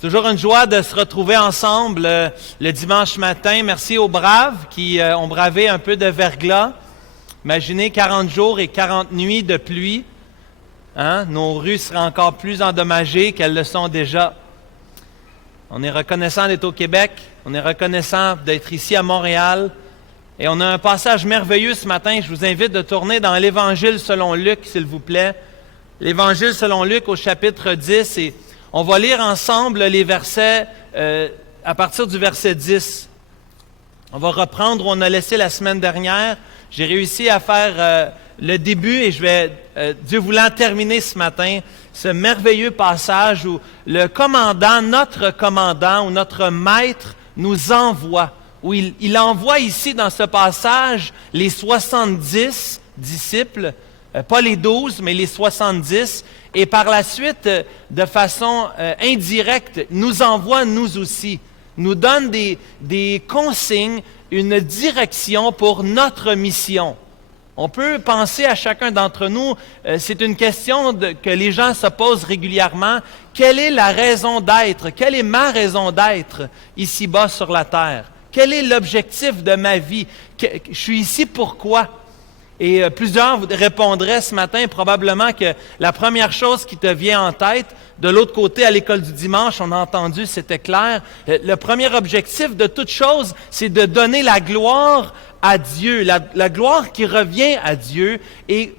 C'est toujours une joie de se retrouver ensemble le dimanche matin. Merci aux braves qui ont bravé un peu de verglas. Imaginez 40 jours et 40 nuits de pluie. Hein? Nos rues seraient encore plus endommagées qu'elles le sont déjà. On est reconnaissant d'être au Québec. On est reconnaissant d'être ici à Montréal. Et on a un passage merveilleux ce matin. Je vous invite de tourner dans l'Évangile selon Luc, s'il vous plaît. L'Évangile selon Luc au chapitre 10 et on va lire ensemble les versets à partir du verset 10. On va reprendre où on a laissé la semaine dernière. J'ai réussi à faire le début et je vais, Dieu voulant, terminer ce matin ce merveilleux passage où le commandant, notre commandant ou notre maître nous envoie. Où il envoie ici dans ce passage les 70 disciples, pas les 12, mais les 70. Et par la suite, de façon indirecte, nous envoie nous aussi, nous donne des consignes, une direction pour notre mission. On peut penser à chacun d'entre nous, c'est une question que les gens se posent régulièrement, quelle est la raison d'être? Quelle est ma raison d'être ici-bas sur la terre? Quel est l'objectif de ma vie? Je suis ici pourquoi? Et plusieurs vous répondraient ce matin probablement que la première chose qui te vient en tête, de l'autre côté à l'école du dimanche, on a entendu, c'était clair, le premier objectif de toute chose, c'est de donner la gloire à Dieu, la gloire qui revient à Dieu.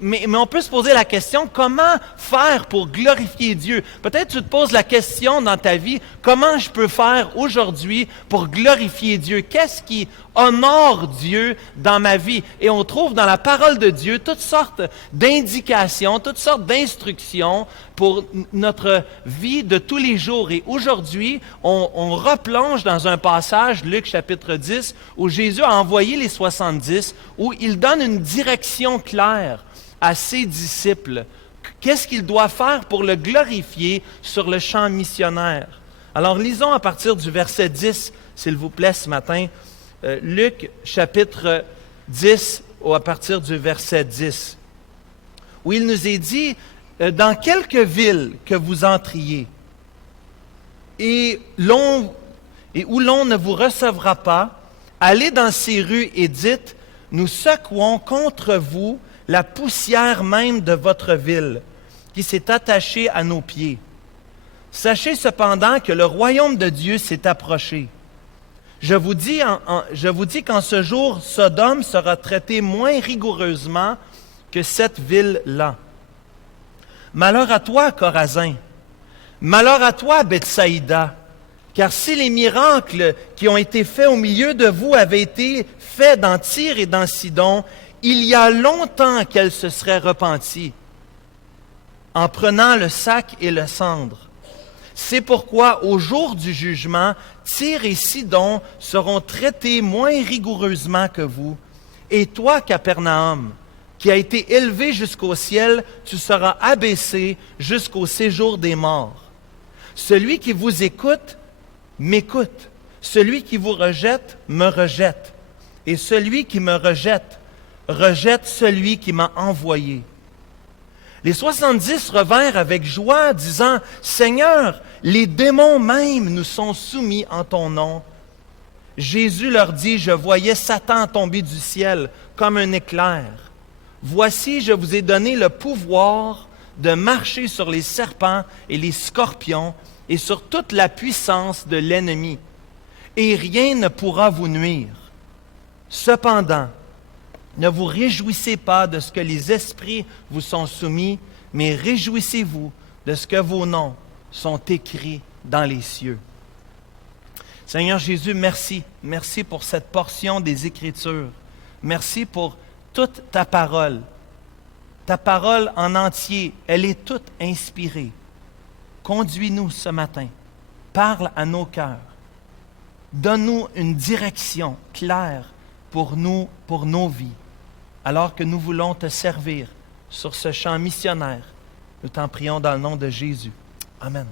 Mais on peut se poser la question, comment faire pour glorifier Dieu? Peut-être tu te poses la question dans ta vie, comment je peux faire aujourd'hui pour glorifier Dieu? Qu'est-ce qui honore Dieu dans ma vie? Et on trouve dans la parole de Dieu toutes sortes d'indications, toutes sortes d'instructions pour notre vie de tous les jours. Et aujourd'hui, on replonge dans un passage, Luc chapitre 10, où Jésus a envoyé les 70, où il donne une direction claire à ses disciples. Qu'est-ce qu'il doit faire pour le glorifier sur le champ missionnaire? Alors lisons à partir du verset 10, s'il vous plaît, ce matin, Luc chapitre 10, à partir du verset 10, où il nous est dit, dans quelque ville que vous entriez, et où l'on ne vous recevra pas, allez dans ces rues et dites, nous secouons contre vous la poussière même de votre ville, qui s'est attachée à nos pieds. Sachez cependant que le royaume de Dieu s'est approché. Je vous dis qu'en ce jour, Sodome sera traitée moins rigoureusement que cette ville-là. Malheur à toi, Chorazin! Malheur à toi, Bethsaïda! Car si les miracles qui ont été faits au milieu de vous avaient été faits dans Tyr et dans Sidon, il y a longtemps qu'elles se seraient repenties, en prenant le sac et le cendre. C'est pourquoi, au jour du jugement, Tyr et Sidon seront traités moins rigoureusement que vous. Et toi, Capernaum, qui a été élevé jusqu'au ciel, tu seras abaissé jusqu'au séjour des morts. Celui qui vous écoute, m'écoute. Celui qui vous rejette, me rejette. Et celui qui me rejette, rejette celui qui m'a envoyé. Les 70 revinrent avec joie, disant, « Seigneur, les démons même nous sont soumis en ton nom. » Jésus leur dit, « Je voyais Satan tomber du ciel comme un éclair. Voici, je vous ai donné le pouvoir de marcher sur les serpents et les scorpions et sur toute la puissance de l'ennemi, et rien ne pourra vous nuire. Cependant, ne vous réjouissez pas de ce que les esprits vous sont soumis, mais réjouissez-vous de ce que vos noms sont écrits dans les cieux. » Seigneur Jésus, merci. Merci pour cette portion des Écritures. Merci pour toute ta parole. Ta parole en entier, elle est toute inspirée. Conduis-nous ce matin. Parle à nos cœurs. Donne-nous une direction claire pour nous, pour nos vies, alors que nous voulons te servir sur ce champ missionnaire. Nous t'en prions dans le nom de Jésus. Amen.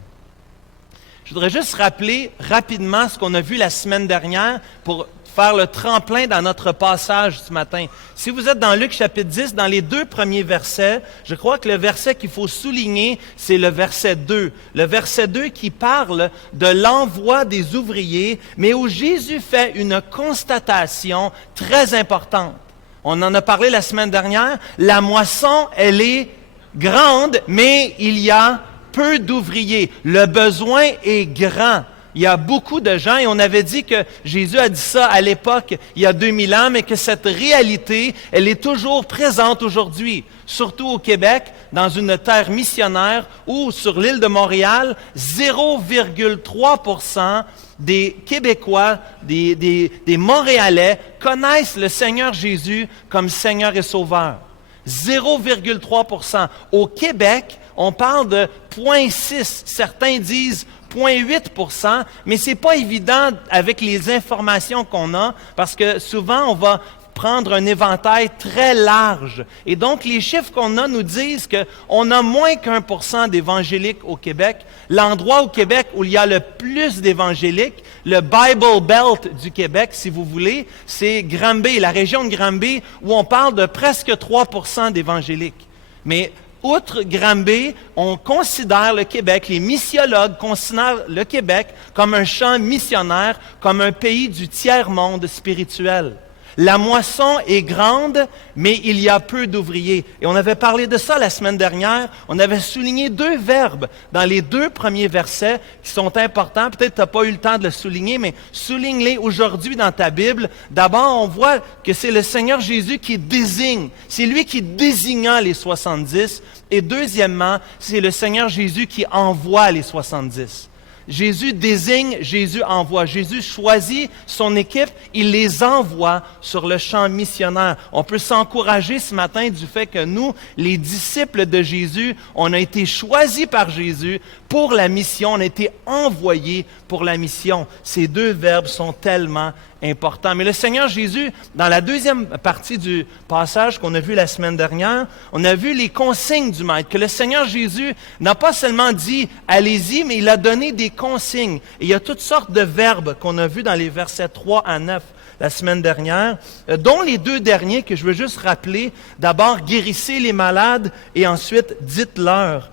Je voudrais juste rappeler rapidement ce qu'on a vu la semaine dernière pour faire le tremplin dans notre passage ce matin. Si vous êtes dans Luc chapitre 10, dans les 2 premiers versets, je crois que le verset qu'il faut souligner, c'est le verset 2. Le verset 2 qui parle de l'envoi des ouvriers, mais où Jésus fait une constatation très importante. On en a parlé la semaine dernière. La moisson, elle est grande, mais il y a peu d'ouvriers. Le besoin est grand. Il y a beaucoup de gens, et on avait dit que Jésus a dit ça à l'époque, il y a 2000 ans, mais que cette réalité, elle est toujours présente aujourd'hui, surtout au Québec, dans une terre missionnaire, où sur l'île de Montréal, 0,3% des Québécois, des Montréalais, connaissent le Seigneur Jésus comme Seigneur et Sauveur. 0,3%. Au Québec, on parle de 0,6%. Certains disent 0,8%, mais c'est pas évident avec les informations qu'on a, parce que souvent, on va prendre un éventail très large. Et donc, les chiffres qu'on a nous disent qu'on a moins qu'1% d'évangéliques au Québec. L'endroit au Québec où il y a le plus d'évangéliques, le Bible Belt du Québec, si vous voulez, c'est Granby, la région de Granby, où on parle de presque 3% d'évangéliques. Mais outre Granby, on considère le Québec, les missiologues considèrent le Québec comme un champ missionnaire, comme un pays du tiers-monde spirituel. La moisson est grande, mais il y a peu d'ouvriers. Et on avait parlé de ça la semaine dernière. On avait souligné 2 verbes dans les 2 premiers versets qui sont importants. Peut-être que tu n'as pas eu le temps de le souligner, mais souligne-les aujourd'hui dans ta Bible. D'abord, on voit que c'est le Seigneur Jésus qui désigne. C'est lui qui désigna les 70. Et deuxièmement, c'est le Seigneur Jésus qui envoie les 70. Jésus désigne, Jésus envoie. Jésus choisit son équipe, il les envoie sur le champ missionnaire. On peut s'encourager ce matin du fait que nous, les disciples de Jésus, on a été choisis par Jésus pour la mission, on a été envoyés pour la mission. Ces 2 verbes sont tellement importants. Mais le Seigneur Jésus, dans la deuxième partie du passage qu'on a vu la semaine dernière, on a vu les consignes du Maître, que le Seigneur Jésus n'a pas seulement dit « allez-y », mais il a donné des consignes. Et il y a toutes sortes de verbes qu'on a vus dans les versets 3 à 9 la semaine dernière, dont les 2 derniers que je veux juste rappeler. D'abord, guérissez les malades et ensuite, dites-leur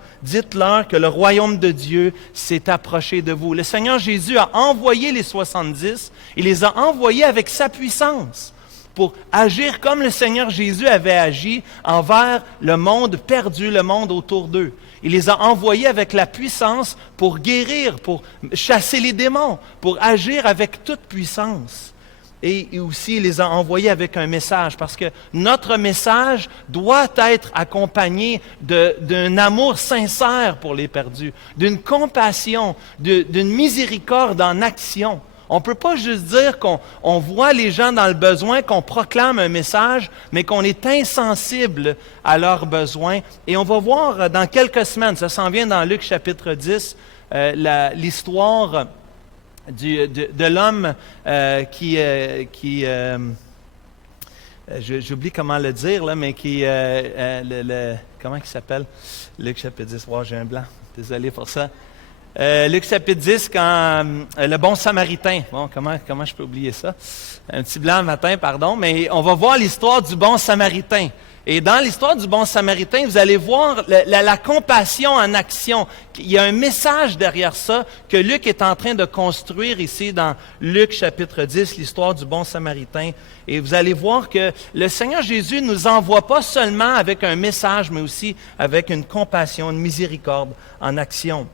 que le royaume de Dieu s'est approché de vous. Le Seigneur Jésus a envoyé les 70, il les a envoyés avec sa puissance pour agir comme le Seigneur Jésus avait agi envers le monde perdu, le monde autour d'eux. Il les a envoyés avec la puissance pour guérir, pour chasser les démons, pour agir avec toute puissance. Et aussi, il les a envoyés avec un message, parce que notre message doit être accompagné d'un amour sincère pour les perdus, d'une compassion, d'une miséricorde en action. On ne peut pas juste dire qu'on voit les gens dans le besoin, qu'on proclame un message, mais qu'on est insensible à leurs besoins. Et on va voir dans quelques semaines, ça s'en vient dans Luc chapitre 10, l'histoire de l'homme j'oublie comment le dire, là, mais comment il s'appelle? Luc chapitre 10, wow, j'ai un blanc, désolé pour ça. Luc chapitre 10, quand le bon samaritain, bon, comment je peux oublier ça? Un petit blanc le matin, pardon, mais on va voir l'histoire du bon samaritain. Et dans l'histoire du bon samaritain, vous allez voir la compassion en action. Il y a un message derrière ça que Luc est en train de construire ici dans Luc chapitre 10, l'histoire du bon samaritain. Et vous allez voir que le Seigneur Jésus ne nous envoie pas seulement avec un message, mais aussi avec une compassion, une miséricorde en action.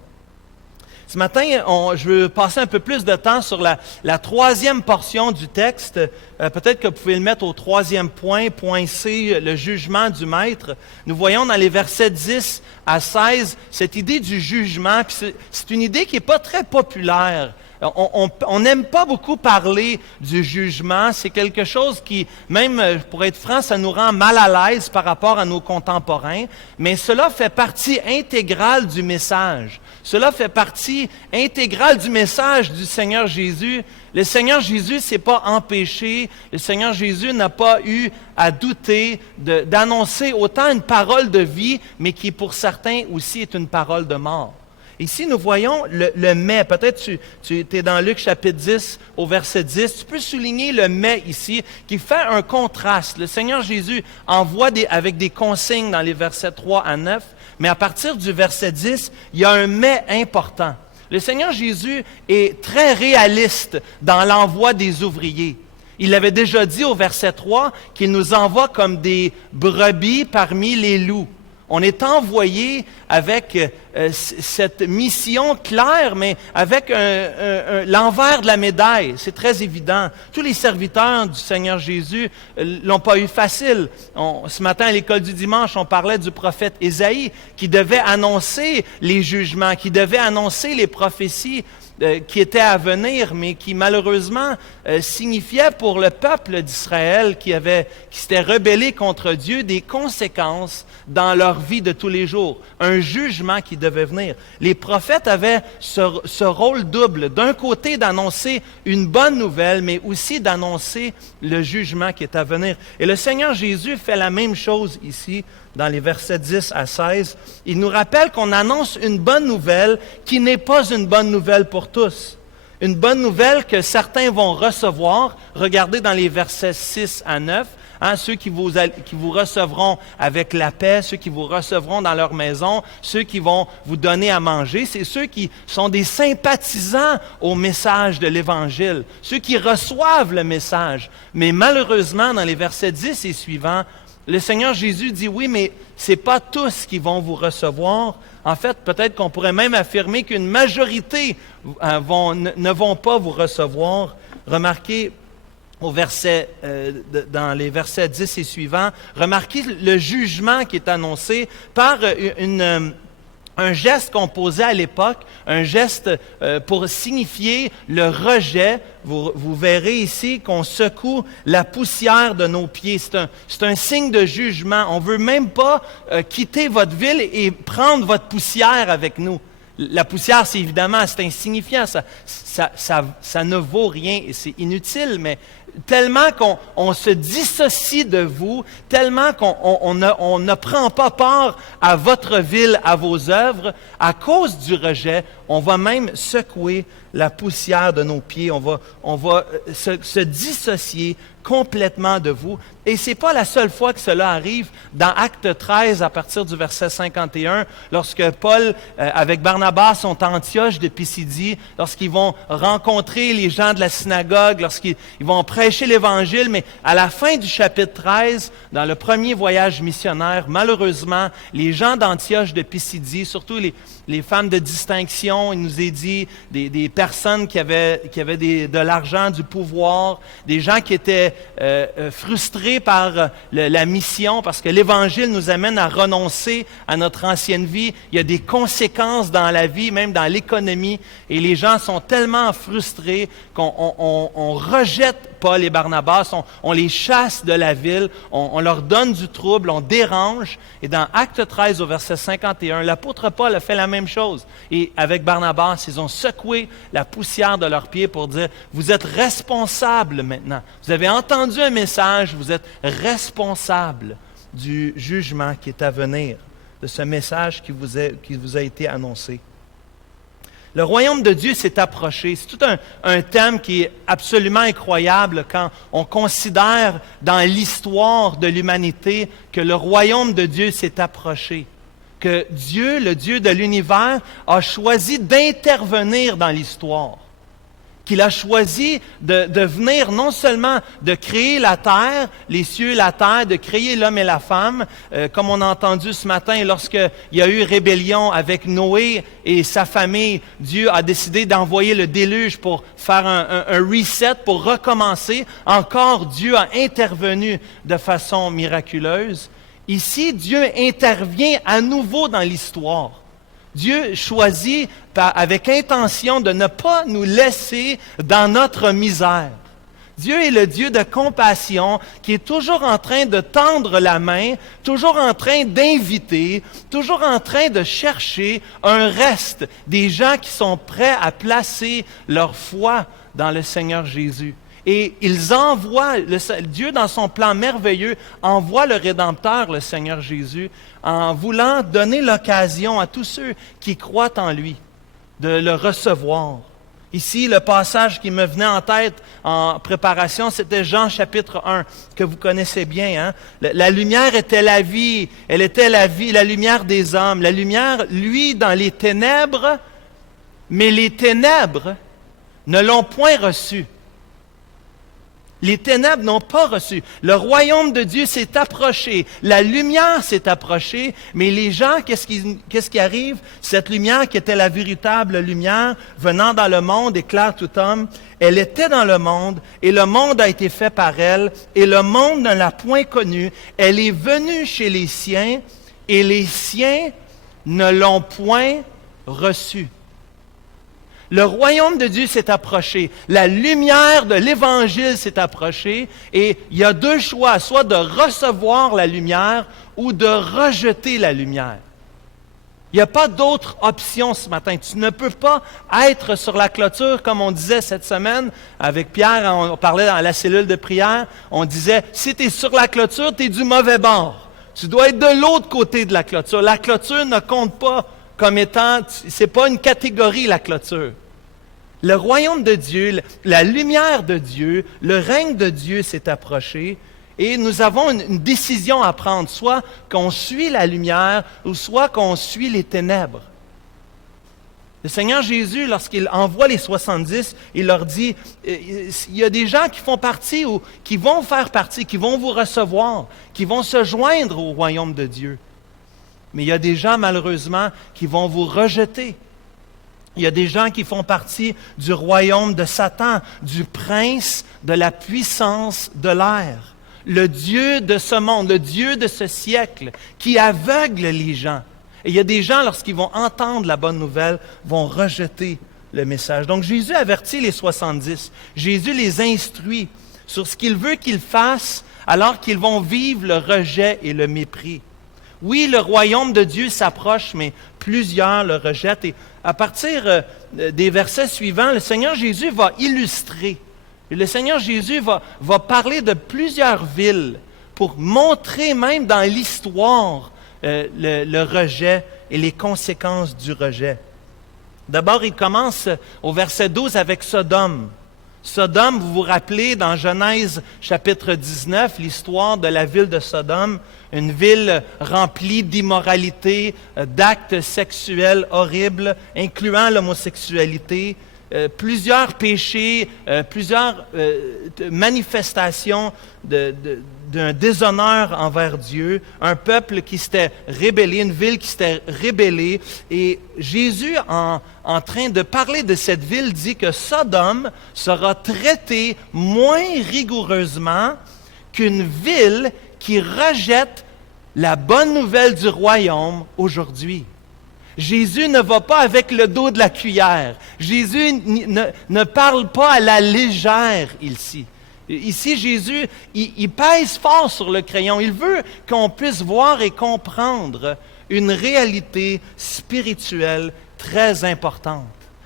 Ce matin, je veux passer un peu plus de temps sur la troisième portion du texte. Peut-être que vous pouvez le mettre au 3e point, point C, le jugement du Maître. Nous voyons dans les versets 10 à 16 cette idée du jugement. Puis c'est une idée qui n'est pas très populaire. On n'aime pas beaucoup parler du jugement. C'est quelque chose qui, même pour être franc, ça nous rend mal à l'aise par rapport à nos contemporains. Mais cela fait partie intégrale du message. Cela fait partie intégrale du message du Seigneur Jésus. Le Seigneur Jésus ne s'est pas empêché. Le Seigneur Jésus n'a pas eu à douter d'annoncer autant une parole de vie, mais qui pour certains aussi est une parole de mort. Ici, nous voyons le mais. Peut-être tu es dans Luc chapitre 10 au verset 10. Tu peux souligner le mais ici qui fait un contraste. Le Seigneur Jésus envoie avec des consignes dans les versets 3 à 9, mais à partir du verset 10, il y a un mais important. Le Seigneur Jésus est très réaliste dans l'envoi des ouvriers. Il avait déjà dit au verset 3 qu'il nous envoie comme des brebis parmi les loups. On est envoyé avec cette mission claire, mais avec l'envers de la médaille. C'est très évident. Tous les serviteurs du Seigneur Jésus l'ont pas eu facile. Ce matin, à l'école du dimanche, on parlait du prophète Ésaïe qui devait annoncer les jugements, qui devait annoncer les prophéties qui étaient à venir, mais qui malheureusement signifiaient pour le peuple d'Israël qui s'était rebellé contre Dieu des conséquences dans leur vie de tous les jours, un jugement qui devait venir. Les prophètes avaient ce rôle double, d'un côté d'annoncer une bonne nouvelle, mais aussi d'annoncer le jugement qui est à venir. Et le Seigneur Jésus fait la même chose ici, dans les versets 10 à 16. Il nous rappelle qu'on annonce une bonne nouvelle qui n'est pas une bonne nouvelle pour tous. Une bonne nouvelle que certains vont recevoir. Regardez dans les versets 6 à 9. Ceux qui vous recevront avec la paix, ceux qui vous recevront dans leur maison, ceux qui vont vous donner à manger, c'est ceux qui sont des sympathisants au message de l'Évangile, ceux qui reçoivent le message. Mais malheureusement, dans les versets 10 et suivants, le Seigneur Jésus dit oui, mais ce n'est pas tous qui vont vous recevoir. En fait, peut-être qu'on pourrait même affirmer qu'une majorité ne vont pas vous recevoir. Remarquez dans les versets 10 et suivants, remarquez le jugement qui est annoncé par un geste qu'on posait à l'époque, un geste pour signifier le rejet. Vous verrez ici qu'on secoue la poussière de nos pieds. C'est un signe de jugement. On ne veut même pas quitter votre ville et prendre votre poussière avec nous. La poussière, c'est insignifiant, ça ne vaut rien et c'est inutile, mais tellement qu'on se dissocie de vous, tellement qu'on ne prend pas part à votre ville, à vos œuvres, à cause du rejet, on va même secouer la poussière de nos pieds, on va se dissocier complètement de vous. Et ce n'est pas la seule fois que cela arrive. Dans Acte 13, à partir du verset 51, lorsque Paul, avec Barnabas, sont à Antioche de Pisidie, lorsqu'ils vont rencontrer les gens de la synagogue, lorsqu'ils vont prêcher l'Évangile, mais à la fin du chapitre 13, dans le premier voyage missionnaire, malheureusement, les gens d'Antioche de Pisidie, surtout les femmes de distinction, il nous est dit, des personnes qui avaient de l'argent, du pouvoir, des gens qui étaient frustrés par la mission, parce que l'Évangile nous amène à renoncer à notre ancienne vie. Il y a des conséquences dans la vie, même dans l'économie, et les gens sont tellement frustrés qu'on rejette Paul et Barnabas, on les chasse de la ville, on leur donne du trouble, on dérange. Et dans Acte 13 au verset 51, l'apôtre Paul a fait la même chose. Et avec Barnabas, ils ont secoué la poussière de leurs pieds pour dire, vous êtes responsables maintenant. Vous avez entendu un message, vous êtes responsables du jugement qui est à venir, de ce message qui vous a été annoncé. Le royaume de Dieu s'est approché. C'est tout un thème qui est absolument incroyable quand on considère dans l'histoire de l'humanité que le royaume de Dieu s'est approché. Que Dieu, le Dieu de l'univers, a choisi d'intervenir dans l'histoire. Qu'il a choisi de venir non seulement de créer la terre, les cieux et la terre, de créer l'homme et la femme, comme on a entendu ce matin lorsqu'il y a eu rébellion avec Noé et sa famille, Dieu a décidé d'envoyer le déluge pour faire un reset, pour recommencer. Encore, Dieu a intervenu de façon miraculeuse. Ici, Dieu intervient à nouveau dans l'histoire. Dieu choisit avec intention de ne pas nous laisser dans notre misère. Dieu est le Dieu de compassion qui est toujours en train de tendre la main, toujours en train d'inviter, toujours en train de chercher un reste des gens qui sont prêts à placer leur foi dans le Seigneur Jésus. Et ils envoient, Dieu dans son plan merveilleux, envoie le Rédempteur, le Seigneur Jésus, en voulant donner l'occasion à tous ceux qui croient en lui de le recevoir. Ici, le passage qui me venait en tête en préparation, c'était Jean chapitre 1, que vous connaissez bien. Hein? La lumière était la vie, elle était la vie, la lumière des hommes. La lumière, lui, dans les ténèbres, mais les ténèbres ne l'ont point reçu. Les ténèbres n'ont pas reçu. Le royaume de Dieu s'est approché. La lumière s'est approchée. Mais les gens, qu'est-ce qui arrive? Cette lumière qui était la véritable lumière venant dans le monde, éclaire tout homme, elle était dans le monde et le monde a été fait par elle et le monde ne l'a point connue. Elle est venue chez les siens et les siens ne l'ont point reçue. Le royaume de Dieu s'est approché. La lumière de l'Évangile s'est approchée. Et il y a deux choix, soit de recevoir la lumière ou de rejeter la lumière. Il n'y a pas d'autre option ce matin. Tu ne peux pas être sur la clôture, comme on disait cette semaine avec Pierre, on parlait dans la cellule de prière, on disait, si tu es sur la clôture, tu es du mauvais bord. Tu dois être de l'autre côté de la clôture. La clôture ne compte pas comme étant, c'est pas une catégorie, la clôture. Le royaume de Dieu, la lumière de Dieu, le règne de Dieu s'est approché et nous avons une décision à prendre, soit qu'on suit la lumière ou soit qu'on suit les ténèbres. Le Seigneur Jésus, lorsqu'il envoie les 70, il leur dit, il y a des gens qui font partie ou qui vont faire partie, qui vont vous recevoir, qui vont se joindre au royaume de Dieu. Mais il y a des gens, malheureusement, qui vont vous rejeter. Il y a des gens qui font partie du royaume de Satan, du prince de la puissance de l'air, le Dieu de ce monde, le Dieu de ce siècle, qui aveugle les gens. Et il y a des gens, lorsqu'ils vont entendre la bonne nouvelle, vont rejeter le message. Donc Jésus avertit les 70. Jésus les instruit sur ce qu'il veut qu'ils fassent alors qu'ils vont vivre le rejet et le mépris. Oui, le royaume de Dieu s'approche, mais plusieurs le rejettent. Et à partir des versets suivants, le Seigneur Jésus va illustrer. Et le Seigneur Jésus va parler de plusieurs villes pour montrer même dans l'histoire le rejet et les conséquences du rejet. D'abord, il commence au verset 12 avec Sodome. Sodome, vous vous rappelez, dans Genèse chapitre 19, l'histoire de la ville de Sodome, une ville remplie d'immoralité, d'actes sexuels horribles, incluant l'homosexualité, plusieurs péchés, plusieurs manifestations d'un déshonneur envers Dieu, un peuple qui s'était rébellé, une ville qui s'était rébellée. Et Jésus, en train de parler de cette ville, dit que Sodome sera traitée moins rigoureusement qu'une ville qui rejette la bonne nouvelle du royaume aujourd'hui. Jésus ne va pas avec le dos de la cuillère. Jésus ne parle pas à la légère ici. Ici, Jésus, il pèse fort sur le crayon. Il veut qu'on puisse voir et comprendre une réalité spirituelle très importante.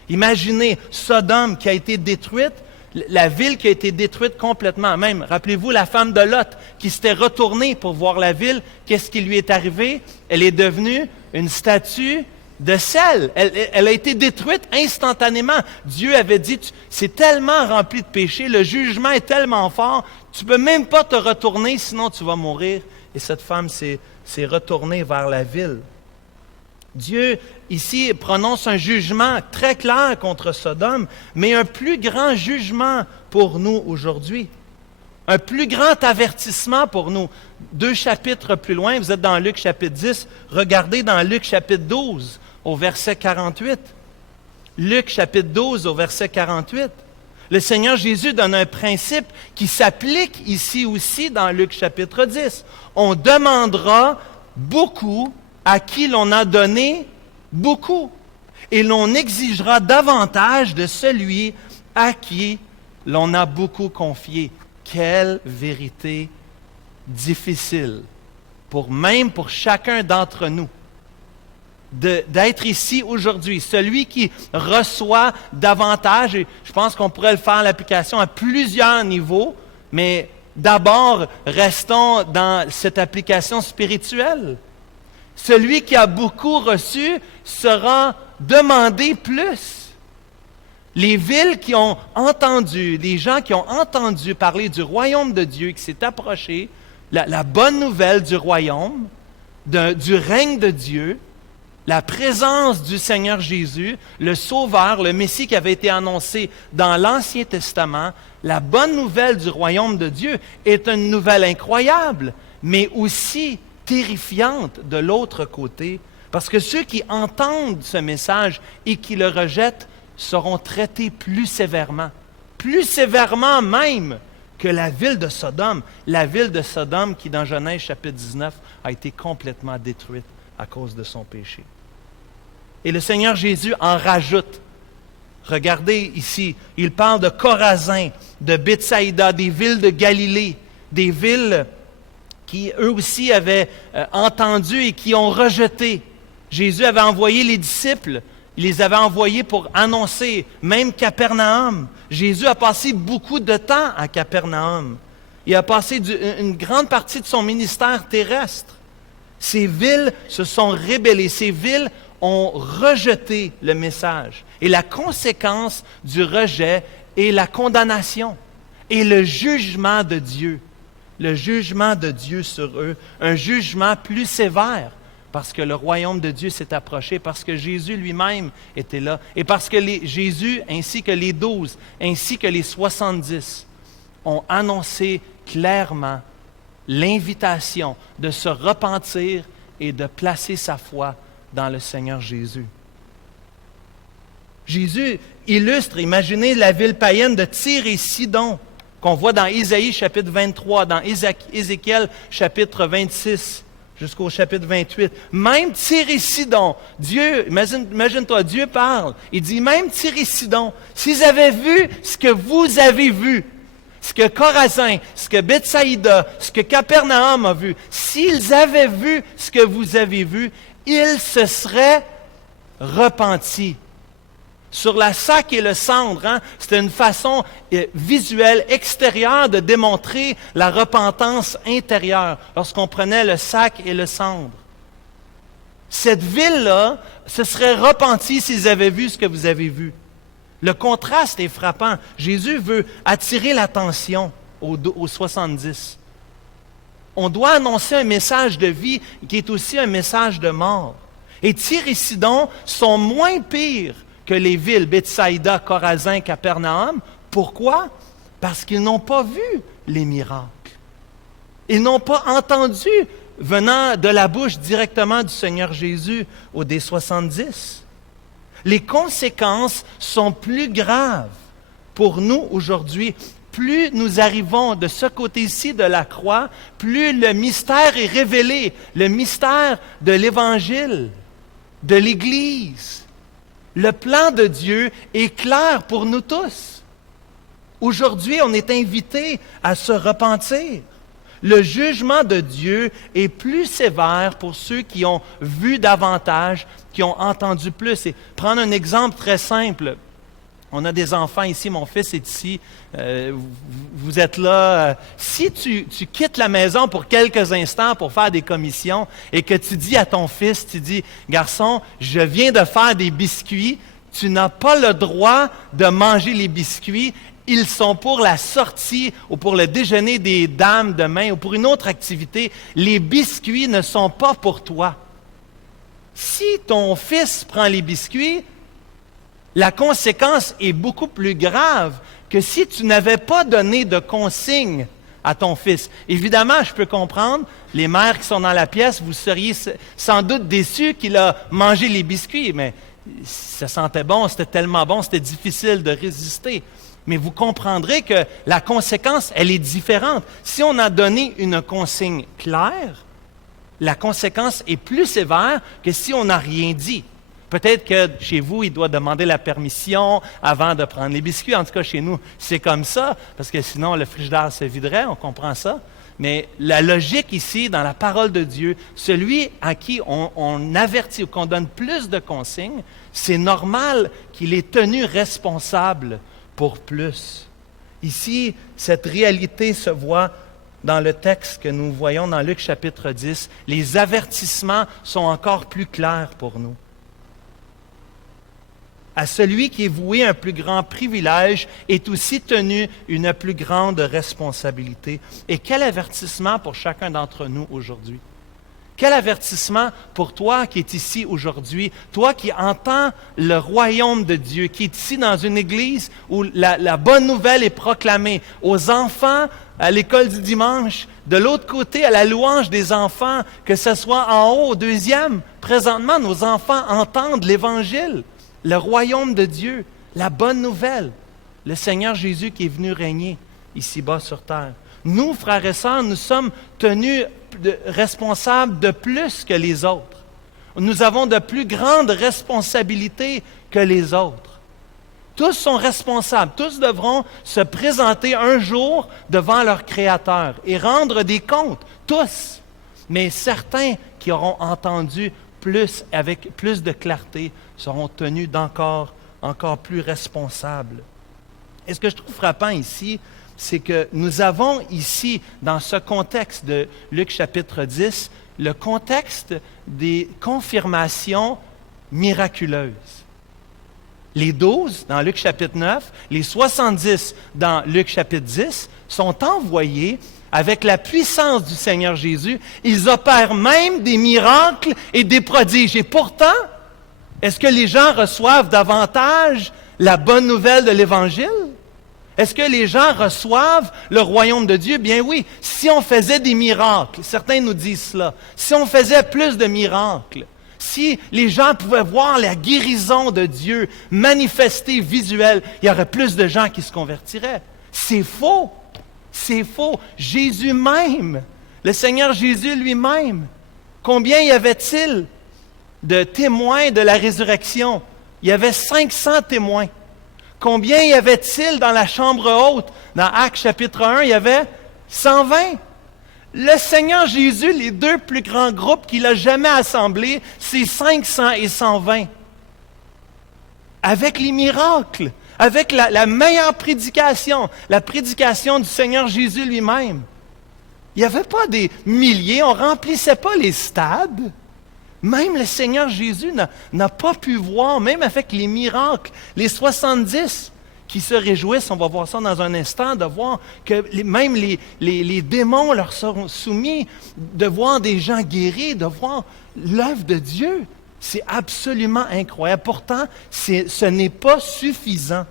Imaginez Sodome qui a été détruite, la ville qui a été détruite complètement. Même, rappelez-vous la femme de Lot qui s'était retournée pour voir la ville. Qu'est-ce qui lui est arrivé? Elle est devenue une statue de sel. Elle a été détruite instantanément. Dieu avait dit, c'est tellement rempli de péché, le jugement est tellement fort, tu ne peux même pas te retourner, sinon tu vas mourir. Et cette femme s'est retournée vers la ville. Dieu, ici, prononce un jugement très clair contre Sodome, mais un plus grand jugement pour nous aujourd'hui. Un plus grand avertissement pour nous. 2 chapitres plus loin, vous êtes dans Luc chapitre 10, regardez dans Luc chapitre 12, au verset 48. Luc chapitre 12, au verset 48. Le Seigneur Jésus donne un principe qui s'applique ici aussi dans Luc chapitre 10. On demandera beaucoup à qui l'on a donné beaucoup, et l'on exigera davantage de celui à qui l'on a beaucoup confié. Quelle vérité difficile, même pour chacun d'entre nous. d'être ici aujourd'hui. Celui qui reçoit davantage, et je pense qu'on pourrait le faire l'application à plusieurs niveaux, mais d'abord, restons dans cette application spirituelle. Celui qui a beaucoup reçu sera demandé plus. Les villes qui ont entendu, les gens qui ont entendu parler du royaume de Dieu qui s'est approché, la bonne nouvelle du royaume, du règne de Dieu, la présence du Seigneur Jésus, le Sauveur, le Messie qui avait été annoncé dans l'Ancien Testament, la bonne nouvelle du royaume de Dieu est une nouvelle incroyable, mais aussi terrifiante de l'autre côté, parce que ceux qui entendent ce message et qui le rejettent seront traités plus sévèrement même que la ville de Sodome qui, dans Genèse chapitre 19, a été complètement détruite à cause de son péché. Et le Seigneur Jésus en rajoute. Regardez ici, il parle de Chorazin, de Bethsaïda, des villes de Galilée, des villes qui eux aussi avaient entendu et qui ont rejeté. Jésus avait envoyé les disciples, il les avait envoyés pour annoncer, même Capernaum. Jésus a passé beaucoup de temps à Capernaum. Il a passé une grande partie de son ministère terrestre. Ces villes se sont rébellées, ces villes ont rejeté le message. Et la conséquence du rejet est la condamnation et le jugement de Dieu. Le jugement de Dieu sur eux, un jugement plus sévère, parce que le royaume de Dieu s'est approché, parce que Jésus lui-même était là, et parce que Jésus, ainsi que les 12, ainsi que les 70, ont annoncé clairement l'invitation de se repentir et de placer sa foi dans le Seigneur Jésus. Jésus illustre, imaginez la ville païenne de Tyr et Sidon, qu'on voit dans Isaïe chapitre 23, dans Ézéchiel chapitre 26, jusqu'au chapitre 28. Même Tyr et Sidon, Dieu, imagine-toi, Dieu parle, il dit même Tyr et Sidon, s'ils avaient vu ce que vous avez vu, ce que Chorazin, ce que Bethsaïda, ce que Capernaum a vu, s'ils avaient vu ce que vous avez vu, ils se seraient repentis. Sur la sac et le cendre, c'était une façon visuelle, extérieure de démontrer la repentance intérieure lorsqu'on prenait le sac et le cendre. Cette ville-là se serait repentie s'ils avaient vu ce que vous avez vu. Le contraste est frappant. Jésus veut attirer l'attention aux 70. On doit annoncer un message de vie qui est aussi un message de mort. Et Tyr et Sidon sont moins pires que les villes Bethsaïda, Chorazin, Capernaum. Pourquoi? Parce qu'ils n'ont pas vu les miracles. Ils n'ont pas entendu venant de la bouche directement du Seigneur Jésus ou des 70. Les conséquences sont plus graves pour nous aujourd'hui. Plus nous arrivons de ce côté-ci de la croix, plus le mystère est révélé, le mystère de l'Évangile, de l'Église. Le plan de Dieu est clair pour nous tous. Aujourd'hui, on est invité à se repentir. Le jugement de Dieu est plus sévère pour ceux qui ont vu davantage, qui ont entendu plus. Et prendre un exemple très simple. On a des enfants ici, mon fils est ici, vous êtes là. Si tu quittes la maison pour quelques instants pour faire des commissions et que tu dis à ton fils, tu dis, « Garçon, je viens de faire des biscuits, tu n'as pas le droit de manger les biscuits, ils sont pour la sortie ou pour le déjeuner des dames demain ou pour une autre activité, les biscuits ne sont pas pour toi. » Si ton fils prend les biscuits, la conséquence est beaucoup plus grave que si tu n'avais pas donné de consigne à ton fils. Évidemment, je peux comprendre, les mères qui sont dans la pièce, vous seriez sans doute déçus qu'il a mangé les biscuits, mais ça sentait bon, c'était tellement bon, c'était difficile de résister. Mais vous comprendrez que la conséquence, elle est différente. Si on a donné une consigne claire, la conséquence est plus sévère que si on n'a rien dit. Peut-être que chez vous, il doit demander la permission avant de prendre les biscuits. En tout cas, chez nous, c'est comme ça, parce que sinon, le frigidaire se viderait, on comprend ça. Mais la logique ici, dans la parole de Dieu, celui à qui on avertit ou qu'on donne plus de consignes, c'est normal qu'il est tenu responsable pour plus. Ici, cette réalité se voit dans le texte que nous voyons dans Luc chapitre 10. Les avertissements sont encore plus clairs pour nous. À celui qui est voué un plus grand privilège est aussi tenu une plus grande responsabilité. Et quel avertissement pour chacun d'entre nous aujourd'hui? Quel avertissement pour toi qui es ici aujourd'hui, toi qui entends le royaume de Dieu, qui est ici dans une église où la bonne nouvelle est proclamée aux enfants à l'école du dimanche, de l'autre côté à la louange des enfants, que ce soit en haut au deuxième. Présentement, nos enfants entendent l'Évangile. Le royaume de Dieu, la bonne nouvelle, le Seigneur Jésus qui est venu régner ici-bas sur terre. Nous, frères et sœurs, nous sommes tenus responsables de plus que les autres. Nous avons de plus grandes responsabilités que les autres. Tous sont responsables, tous devront se présenter un jour devant leur Créateur et rendre des comptes, tous. Mais certains qui auront entendu plus, avec plus de clarté, seront tenus d'encore plus responsables. Et ce que je trouve frappant ici, c'est que nous avons ici, dans ce contexte de Luc chapitre 10, le contexte des confirmations miraculeuses. Les 12 dans Luc chapitre 9, les 70 dans Luc chapitre 10 sont envoyés avec la puissance du Seigneur Jésus. Ils opèrent même des miracles et des prodiges. Et pourtant, est-ce que les gens reçoivent davantage la bonne nouvelle de l'Évangile? Est-ce que les gens reçoivent le royaume de Dieu? Bien oui, si on faisait des miracles, certains nous disent cela, si on faisait plus de miracles, si les gens pouvaient voir la guérison de Dieu manifestée, visuelle, il y aurait plus de gens qui se convertiraient. C'est faux. C'est faux. Jésus même, le Seigneur Jésus lui-même, combien y avait-il de témoins de la résurrection? Il y avait 500 témoins. Combien y avait-il dans la chambre haute? Dans Actes chapitre 1, il y avait 120. Le Seigneur Jésus, les deux plus grands groupes qu'il a jamais assemblés, c'est 500 et 120. Avec les miracles, avec la meilleure prédication, la prédication du Seigneur Jésus lui-même. Il n'y avait pas des milliers, on ne remplissait pas les stades. Même le Seigneur Jésus n'a pas pu voir, même avec les miracles, les 70 qui se réjouissent, on va voir ça dans un instant, de voir que même les démons leur seront soumis, de voir des gens guéris, de voir l'œuvre de Dieu. C'est absolument incroyable. Pourtant, ce n'est pas suffisant.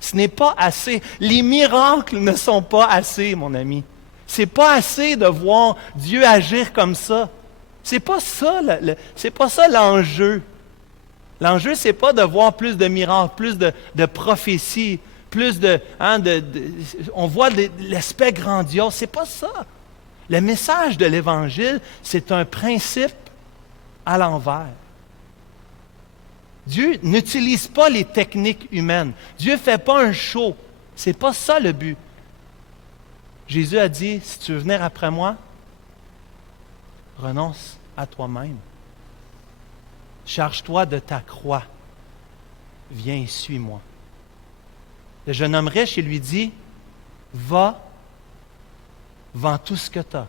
Ce n'est pas assez. Les miracles ne sont pas assez, mon ami. C'est pas assez de voir Dieu agir comme ça. C'est pas ça l'enjeu. L'enjeu, c'est pas de voir plus de miracles, plus de prophéties, plus on voit l'aspect grandiose. C'est pas ça. Le message de l'Évangile, c'est un principe à l'envers. Dieu n'utilise pas les techniques humaines. Dieu ne fait pas un show. C'est pas ça le but. Jésus a dit, si tu veux venir après moi, renonce à toi-même. Charge-toi de ta croix. Viens et suis-moi. Le jeune homme riche, il lui dit, va, vends tout ce que tu as.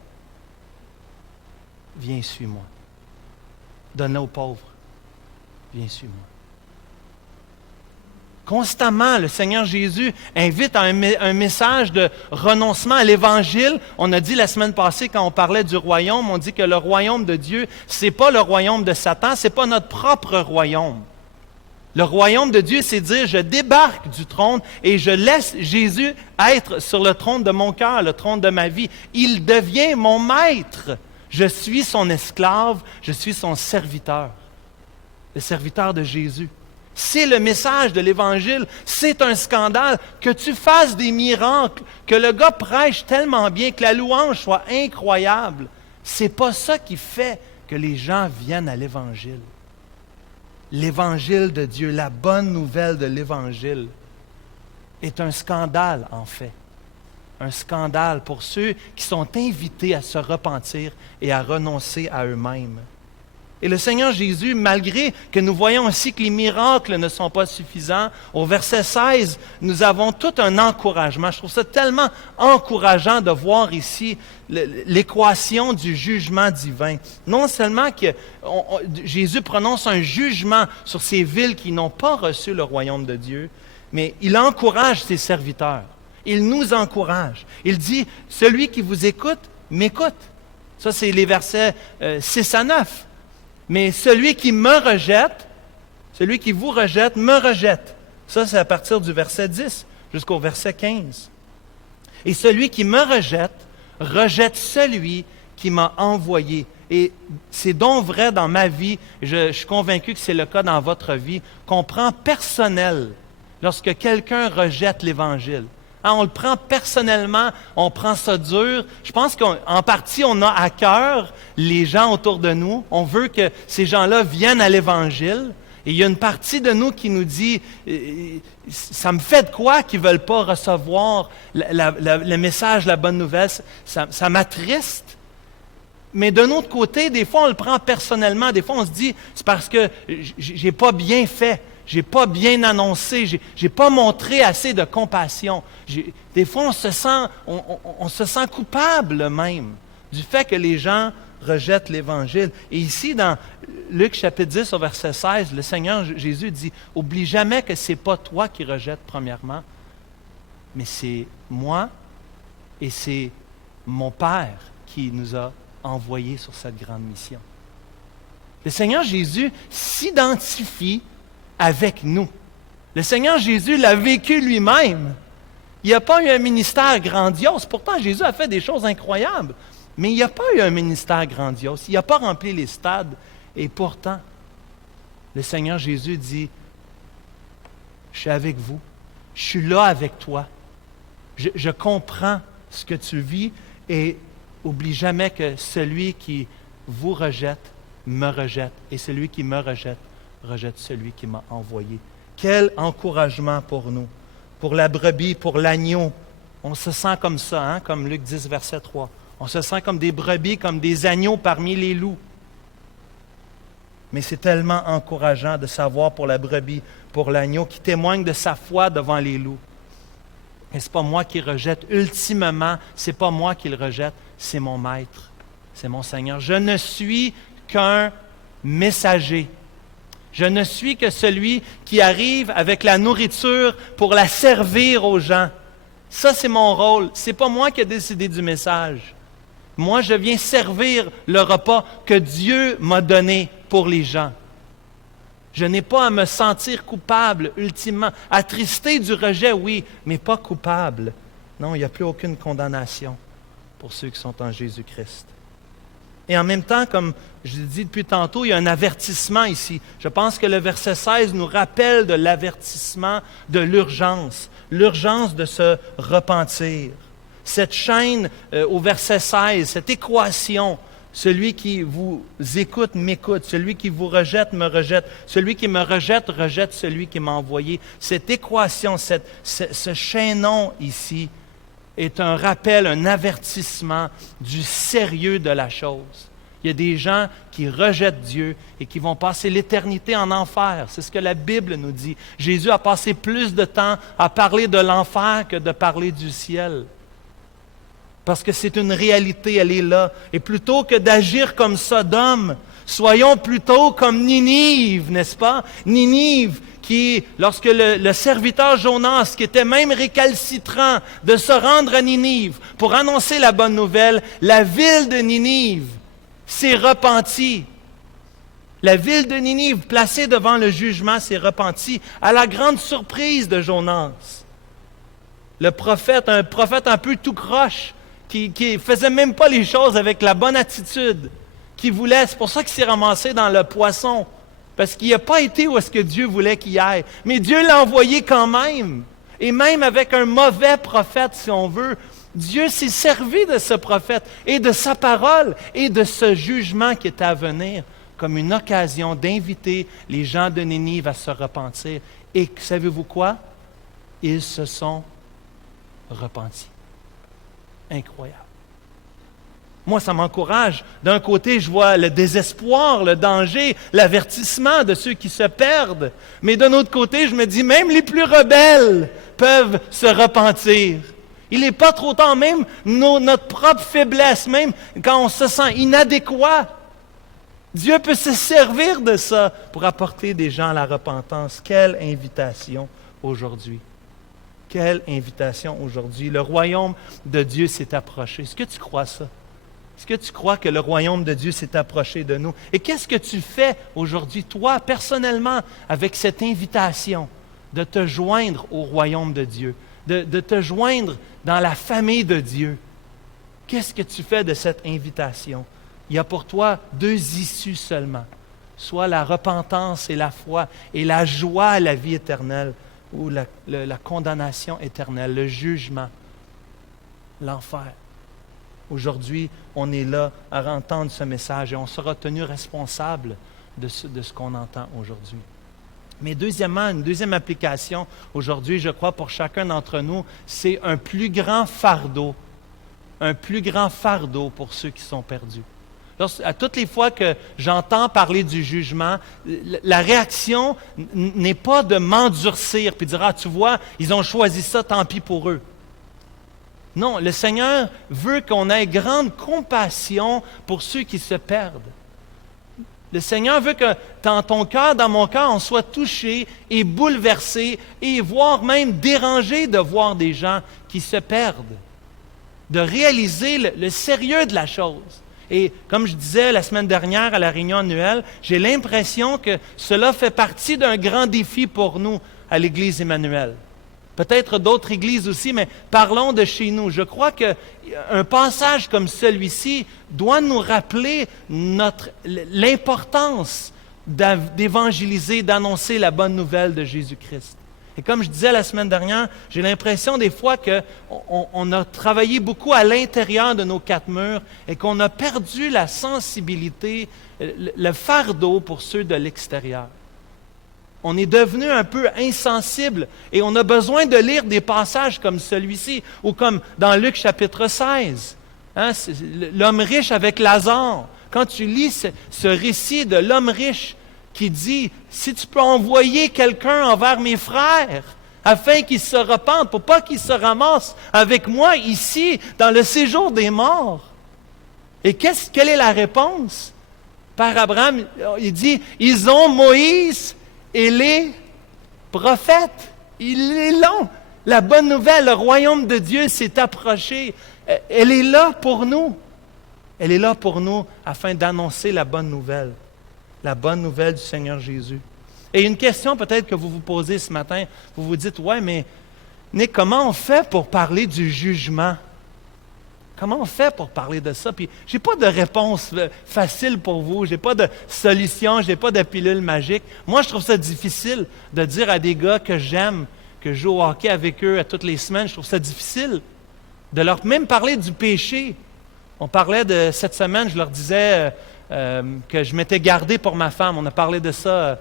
Viens et suis-moi. Donne-le aux pauvres. Viens, suis-moi. Constamment, le Seigneur Jésus invite à un message de renoncement à l'Évangile. On a dit la semaine passée, quand on parlait du royaume, on dit que le royaume de Dieu, ce n'est pas le royaume de Satan, ce n'est pas notre propre royaume. Le royaume de Dieu, c'est dire, je débarque du trône et je laisse Jésus être sur le trône de mon cœur, le trône de ma vie. Il devient mon maître. Je suis son esclave, je suis son serviteur. Le serviteur de Jésus. C'est le message de l'Évangile. C'est un scandale que tu fasses des miracles, que le gars prêche tellement bien, que la louange soit incroyable. C'est pas ça qui fait que les gens viennent à l'Évangile. L'Évangile de Dieu, la bonne nouvelle de l'Évangile, est un scandale en fait. un scandale pour ceux qui sont invités à se repentir et à renoncer à eux-mêmes. Et le Seigneur Jésus, malgré que nous voyons aussi que les miracles ne sont pas suffisants, au verset 16, nous avons tout un encouragement. Je trouve ça tellement encourageant de voir ici l'équation du jugement divin. Non seulement que Jésus prononce un jugement sur ces villes qui n'ont pas reçu le royaume de Dieu, mais il encourage ses serviteurs. Il nous encourage. Il dit, « Celui qui vous écoute, m'écoute. » Ça, c'est les versets 6 à 9. Mais celui qui me rejette, celui qui vous rejette, me rejette. Ça, c'est à partir du verset 10 jusqu'au verset 15. Et celui qui me rejette, rejette celui qui m'a envoyé. Et c'est donc vrai dans ma vie, je suis convaincu que c'est le cas dans votre vie, qu'on prend personnel lorsque quelqu'un rejette l'Évangile. On le prend personnellement, on prend ça dur. Je pense qu'en partie, on a à cœur les gens autour de nous. On veut que ces gens-là viennent à l'Évangile. Et il y a une partie de nous qui nous dit, ça me fait de quoi qu'ils ne veulent pas recevoir le message, la bonne nouvelle. Ça m'attriste. Mais d'un autre côté, des fois, on le prend personnellement. Des fois, on se dit, c'est parce que j'ai pas bien fait. J'ai pas bien annoncé, j'ai pas montré assez de compassion. Des fois, on se sent coupable même du fait que les gens rejettent l'Évangile. Et ici, dans Luc chapitre 10, au verset 16, le Seigneur Jésus dit, « Oublie jamais que ce n'est pas toi qui rejettes premièrement, mais c'est moi et c'est mon Père qui nous a envoyés sur cette grande mission. » Le Seigneur Jésus s'identifie avec nous. Le Seigneur Jésus l'a vécu lui-même. Il n'y a pas eu un ministère grandiose. Pourtant, Jésus a fait des choses incroyables. Mais il n'y a pas eu un ministère grandiose. Il n'a pas rempli les stades. Et pourtant, le Seigneur Jésus dit, « Je suis avec vous. Je suis là avec toi. Je comprends ce que tu vis et oublie jamais que celui qui vous rejette, me rejette. Et celui qui me rejette, rejette celui qui m'a envoyé. » Quel encouragement pour nous, pour la brebis, pour l'agneau. On se sent comme ça, hein, comme Luc 10, verset 3. On se sent comme des brebis, comme des agneaux parmi les loups. Mais c'est tellement encourageant de savoir pour la brebis, pour l'agneau, qui témoigne de sa foi devant les loups. Et ce n'est pas moi qui rejette. Ultimement, ce n'est pas moi qui le rejette, c'est mon Maître, c'est mon Seigneur. Je ne suis qu'un messager. Je ne suis que celui qui arrive avec la nourriture pour la servir aux gens. Ça, c'est mon rôle. Ce n'est pas moi qui ai décidé du message. Moi, je viens servir le repas que Dieu m'a donné pour les gens. Je n'ai pas à me sentir coupable, ultimement. Attristé du rejet, oui, mais pas coupable. Non, il n'y a plus aucune condamnation pour ceux qui sont en Jésus-Christ. Et en même temps, comme je l'ai dit depuis tantôt, il y a un avertissement ici. Je pense que le verset 16 nous rappelle de l'avertissement de l'urgence de se repentir. Cette chaîne au verset 16, cette équation, celui qui vous écoute m'écoute, celui qui vous rejette me rejette, celui qui me rejette rejette celui qui m'a envoyé. Cette équation, ce chaînon ici, est un rappel, un avertissement du sérieux de la chose. Il y a des gens qui rejettent Dieu et qui vont passer l'éternité en enfer. C'est ce que la Bible nous dit. Jésus a passé plus de temps à parler de l'enfer que de parler du ciel. Parce que c'est une réalité, elle est là. Et plutôt que d'agir comme Sodome, soyons plutôt comme Ninive, n'est-ce pas? Ninive, qui, lorsque le serviteur Jonas, qui était même récalcitrant de se rendre à Ninive pour annoncer la bonne nouvelle, la ville de Ninive s'est repentie. La ville de Ninive, placée devant le jugement, s'est repentie à la grande surprise de Jonas. Le prophète, un prophète un peu tout croche, qui ne faisait même pas les choses avec la bonne attitude, qui voulait, c'est pour ça qu'il s'est ramassé dans le poisson, parce qu'il n'a pas été où est-ce que Dieu voulait qu'il aille. Mais Dieu l'a envoyé quand même. Et même avec un mauvais prophète, si on veut, Dieu s'est servi de ce prophète et de sa parole et de ce jugement qui était à venir comme une occasion d'inviter les gens de Ninive à se repentir. Et savez-vous quoi? Ils se sont repentis. Incroyable. Moi, ça m'encourage. D'un côté, je vois le désespoir, le danger, l'avertissement de ceux qui se perdent. Mais d'un autre côté, je me dis, même les plus rebelles peuvent se repentir. Il n'est pas trop tard, même notre propre faiblesse, même quand on se sent inadéquat. Dieu peut se servir de ça pour apporter des gens à la repentance. Quelle invitation aujourd'hui! Quelle invitation aujourd'hui! Le royaume de Dieu s'est approché. Est-ce que tu crois ça? Est-ce que tu crois que le royaume de Dieu s'est approché de nous? Et qu'est-ce que tu fais aujourd'hui, toi, personnellement, avec cette invitation de te joindre au royaume de Dieu, de te joindre dans la famille de Dieu? Qu'est-ce que tu fais de cette invitation? Il y a pour toi 2 issues seulement, soit la repentance et la foi, et la joie à la vie éternelle, ou la condamnation éternelle, le jugement, l'enfer. Aujourd'hui, on est là à entendre ce message et on sera tenu responsable de ce qu'on entend aujourd'hui. Mais deuxièmement, une deuxième application aujourd'hui, je crois, pour chacun d'entre nous, c'est un plus grand fardeau pour ceux qui sont perdus. À toutes les fois que j'entends parler du jugement, la réaction n'est pas de m'endurcir puis de dire « Ah, tu vois, ils ont choisi ça, tant pis pour eux. » Non, le Seigneur veut qu'on ait grande compassion pour ceux qui se perdent. Le Seigneur veut que dans ton cœur, dans mon cœur, on soit touché et bouleversé et voire même dérangé de voir des gens qui se perdent, de réaliser le sérieux de la chose. Et comme je disais la semaine dernière à la réunion annuelle, j'ai l'impression que cela fait partie d'un grand défi pour nous à l'Église Emmanuel. Peut-être d'autres églises aussi, mais parlons de chez nous. Je crois qu'un passage comme celui-ci doit nous rappeler l'importance d'évangéliser, d'annoncer la bonne nouvelle de Jésus-Christ. Et comme je disais la semaine dernière, j'ai l'impression des fois qu'on a travaillé beaucoup à l'intérieur de nos 4 murs et qu'on a perdu la sensibilité, le fardeau pour ceux de l'extérieur. On est devenu un peu insensible et on a besoin de lire des passages comme celui-ci ou comme dans Luc chapitre 16, l'homme riche avec Lazare. Quand tu lis ce récit de l'homme riche qui dit « Si tu peux envoyer quelqu'un envers mes frères afin qu'ils se repentent, pour pas qu'ils se ramassent avec moi ici dans le séjour des morts. » Et quelle est la réponse? Par Abraham, il dit « Ils ont Moïse et les prophètes. » Ils l'ont. La bonne nouvelle, le royaume de Dieu s'est approché. Elle est là pour nous. Elle est là pour nous afin d'annoncer la bonne nouvelle du Seigneur Jésus. Et une question peut-être que vous vous posez ce matin, vous vous dites, « Ouais, mais Nick, comment on fait pour parler du jugement? Comment on fait pour parler de ça? » Puis, je n'ai pas de réponse facile pour vous, je n'ai pas de solution, je n'ai pas de pilule magique. Moi, je trouve ça difficile de dire à des gars que j'aime, que je joue au hockey avec eux à toutes les semaines, je trouve ça difficile de leur même parler du péché. On parlait de cette semaine, je leur disais que je m'étais gardé pour ma femme. On a parlé de ça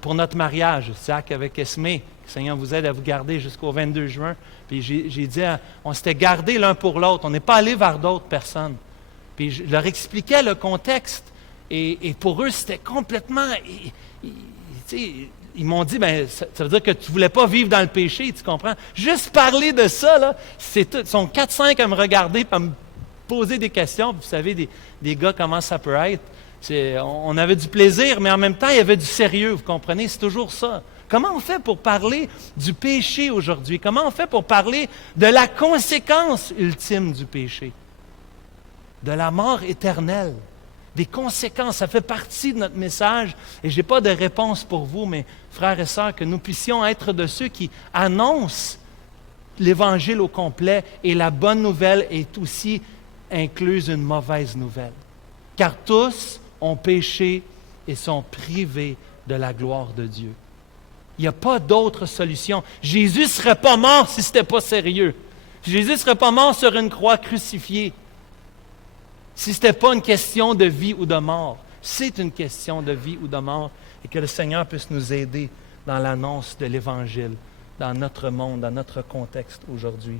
pour notre mariage, Zach avec Esme. Que le Seigneur vous aide à vous garder jusqu'au 22 juin. Puis j'ai dit, on s'était gardé l'un pour l'autre. On n'est pas allé vers d'autres personnes. Puis je leur expliquais le contexte. Et pour eux, c'était complètement... Ils m'ont dit, ça veut dire que tu ne voulais pas vivre dans le péché, tu comprends? Juste parler de ça, là, ils sont 4-5 à me regarder, à me poser des questions. Vous savez, des gars, comment ça peut être. On avait du plaisir, mais en même temps, il y avait du sérieux, vous comprenez? C'est toujours ça. Comment on fait pour parler du péché aujourd'hui? Comment on fait pour parler de la conséquence ultime du péché? De la mort éternelle. Des conséquences, ça fait partie de notre message. Et je n'ai pas de réponse pour vous, mais frères et sœurs, que nous puissions être de ceux qui annoncent l'Évangile au complet. Et la bonne nouvelle est aussi incluse une mauvaise nouvelle. Car tous ont péché et sont privés de la gloire de Dieu. Il n'y a pas d'autre solution. Jésus ne serait pas mort si ce n'était pas sérieux. Jésus ne serait pas mort sur une croix crucifiée si ce n'était pas une question de vie ou de mort. C'est une question de vie ou de mort et que le Seigneur puisse nous aider dans l'annonce de l'Évangile, dans notre monde, dans notre contexte aujourd'hui.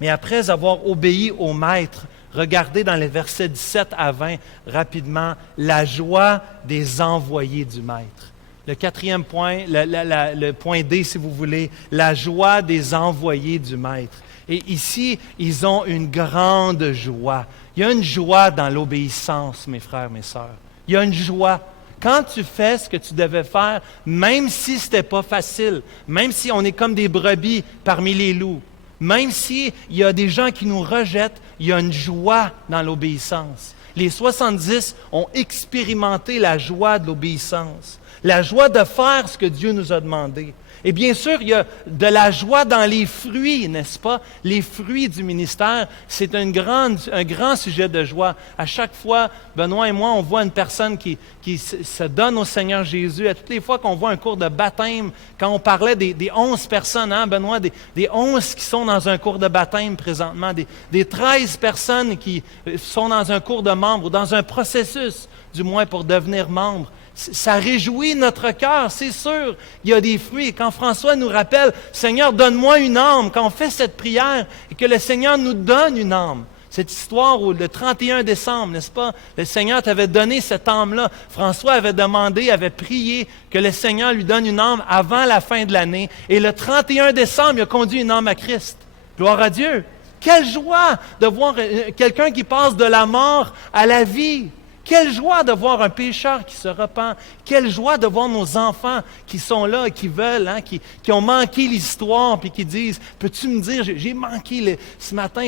Mais après avoir obéi au Maître, regardez dans les versets 17 à 20 rapidement, la joie des envoyés du Maître. Le quatrième point, le point D si vous voulez, la joie des envoyés du Maître. Et ici, ils ont une grande joie. Il y a une joie dans l'obéissance, mes frères, mes sœurs. Il y a une joie. Quand tu fais ce que tu devais faire, même si ce n'était pas facile, même si on est comme des brebis parmi les loups, même s'il y a des gens qui nous rejettent, il y a une joie dans l'obéissance. Les 70 ont expérimenté la joie de l'obéissance, la joie de faire ce que Dieu nous a demandé. Et bien sûr, il y a de la joie dans les fruits, n'est-ce pas? Les fruits du ministère, c'est un grand sujet de joie. À chaque fois, Benoît et moi, on voit une personne qui se donne au Seigneur Jésus. À toutes les fois qu'on voit un cours de baptême, quand on parlait des 11 personnes, hein, Benoît, des 11 qui sont dans un cours de baptême présentement, des 13 personnes qui sont dans un cours de membre ou dans un processus, du moins pour devenir membre. Ça réjouit notre cœur, c'est sûr. Il y a des fruits. Quand François nous rappelle, « Seigneur, donne-moi une âme », quand on fait cette prière et que le Seigneur nous donne une âme, cette histoire où le 31 décembre, n'est-ce pas, le Seigneur t'avait donné cette âme-là. François avait demandé, avait prié que le Seigneur lui donne une âme avant la fin de l'année. Et le 31 décembre, il a conduit une âme à Christ. Gloire à Dieu. Quelle joie de voir quelqu'un qui passe de la mort à la vie. Quelle joie de voir un pécheur qui se repent. Quelle joie de voir nos enfants qui sont là, qui veulent, hein, qui ont manqué l'histoire, puis qui disent, peux-tu me dire, j'ai manqué ce matin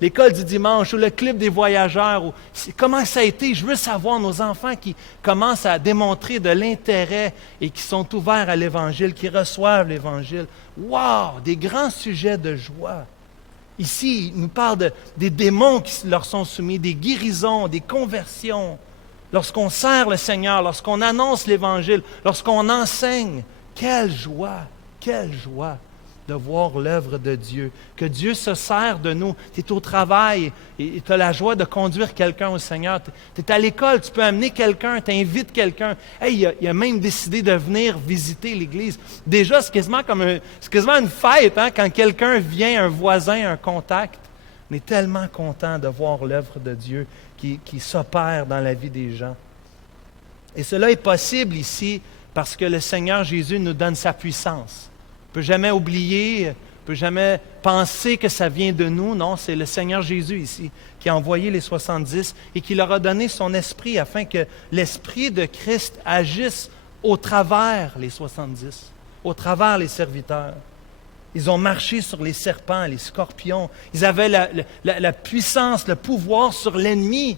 l'école du dimanche ou le club des voyageurs. Comment ça a été? Je veux savoir nos enfants qui commencent à démontrer de l'intérêt et qui sont ouverts à l'Évangile, qui reçoivent l'Évangile. Wow! Des grands sujets de joie. Ici, il nous parle des démons qui leur sont soumis, des guérisons, des conversions. Lorsqu'on sert le Seigneur, lorsqu'on annonce l'Évangile, lorsqu'on enseigne, quelle joie de voir l'œuvre de Dieu. Que Dieu se sert de nous. Tu es au travail et tu as la joie de conduire quelqu'un au Seigneur. Tu es à l'école, tu peux amener quelqu'un, tu invites quelqu'un. Hey, il a même décidé de venir visiter l'Église. Déjà, c'est quasiment une fête, hein, quand quelqu'un vient, un voisin, un contact. On est tellement content de voir l'œuvre de Dieu qui s'opère dans la vie des gens. Et cela est possible ici parce que le Seigneur Jésus nous donne sa puissance. On ne peut jamais oublier, on ne peut jamais penser que ça vient de nous. Non, c'est le Seigneur Jésus ici qui a envoyé les 70 et qui leur a donné son esprit afin que l'esprit de Christ agisse au travers les 70, au travers les serviteurs. Ils ont marché sur les serpents, les scorpions. Ils avaient la puissance, le pouvoir sur l'ennemi.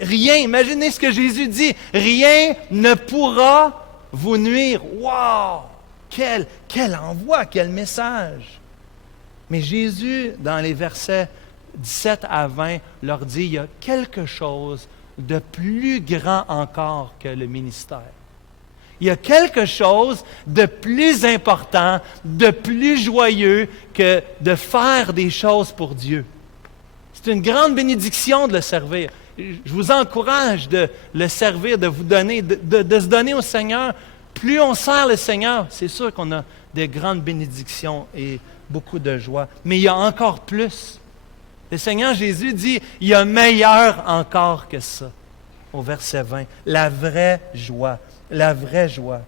Rien, imaginez ce que Jésus dit, rien ne pourra vous nuire. Wow! Quel envoi, quel message! Mais Jésus, dans les versets 17 à 20, leur dit, il y a quelque chose de plus grand encore que le ministère. Il y a quelque chose de plus important, de plus joyeux que de faire des choses pour Dieu. C'est une grande bénédiction de le servir. Je vous encourage de le servir, de vous donner, de se donner au Seigneur. Plus on sert le Seigneur, c'est sûr qu'on a de grandes bénédictions et beaucoup de joie. Mais il y a encore plus. Le Seigneur Jésus dit, il y a meilleur encore que ça. Au verset 20, la vraie joie. La vraie joie.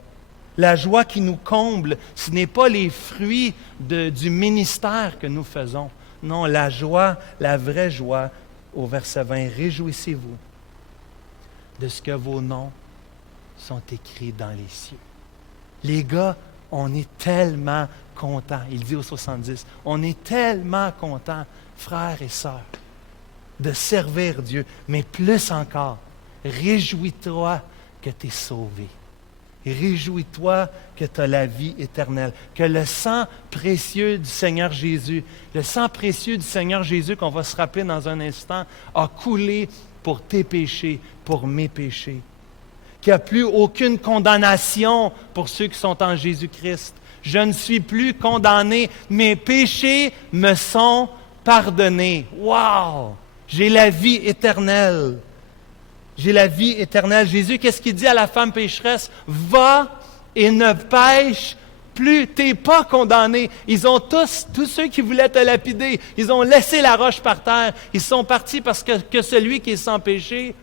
La joie qui nous comble, ce n'est pas les fruits du ministère que nous faisons. Non, la joie, la vraie joie, au verset 20, réjouissez-vous de ce que vos noms sont écrits dans les cieux. Les gars, on est tellement contents. Il dit aux 70, on est tellement contents, frères et sœurs, de servir Dieu. Mais plus encore, réjouis-toi que tu es sauvé. Réjouis-toi que tu as la vie éternelle. Que le sang précieux du Seigneur Jésus, le sang précieux du Seigneur Jésus qu'on va se rappeler dans un instant, a coulé pour tes péchés, pour mes péchés. Qu'il n'y a plus aucune condamnation pour ceux qui sont en Jésus-Christ. Je ne suis plus condamné. Mes péchés me sont pardonnés. Wow! J'ai la vie éternelle. J'ai la vie éternelle. Jésus, qu'est-ce qu'il dit à la femme pécheresse? Va et ne pêche plus, t'es pas condamné. Ils ont tous ceux qui voulaient te lapider, ils ont laissé la roche par terre. Ils sont partis parce que celui qui est sans péché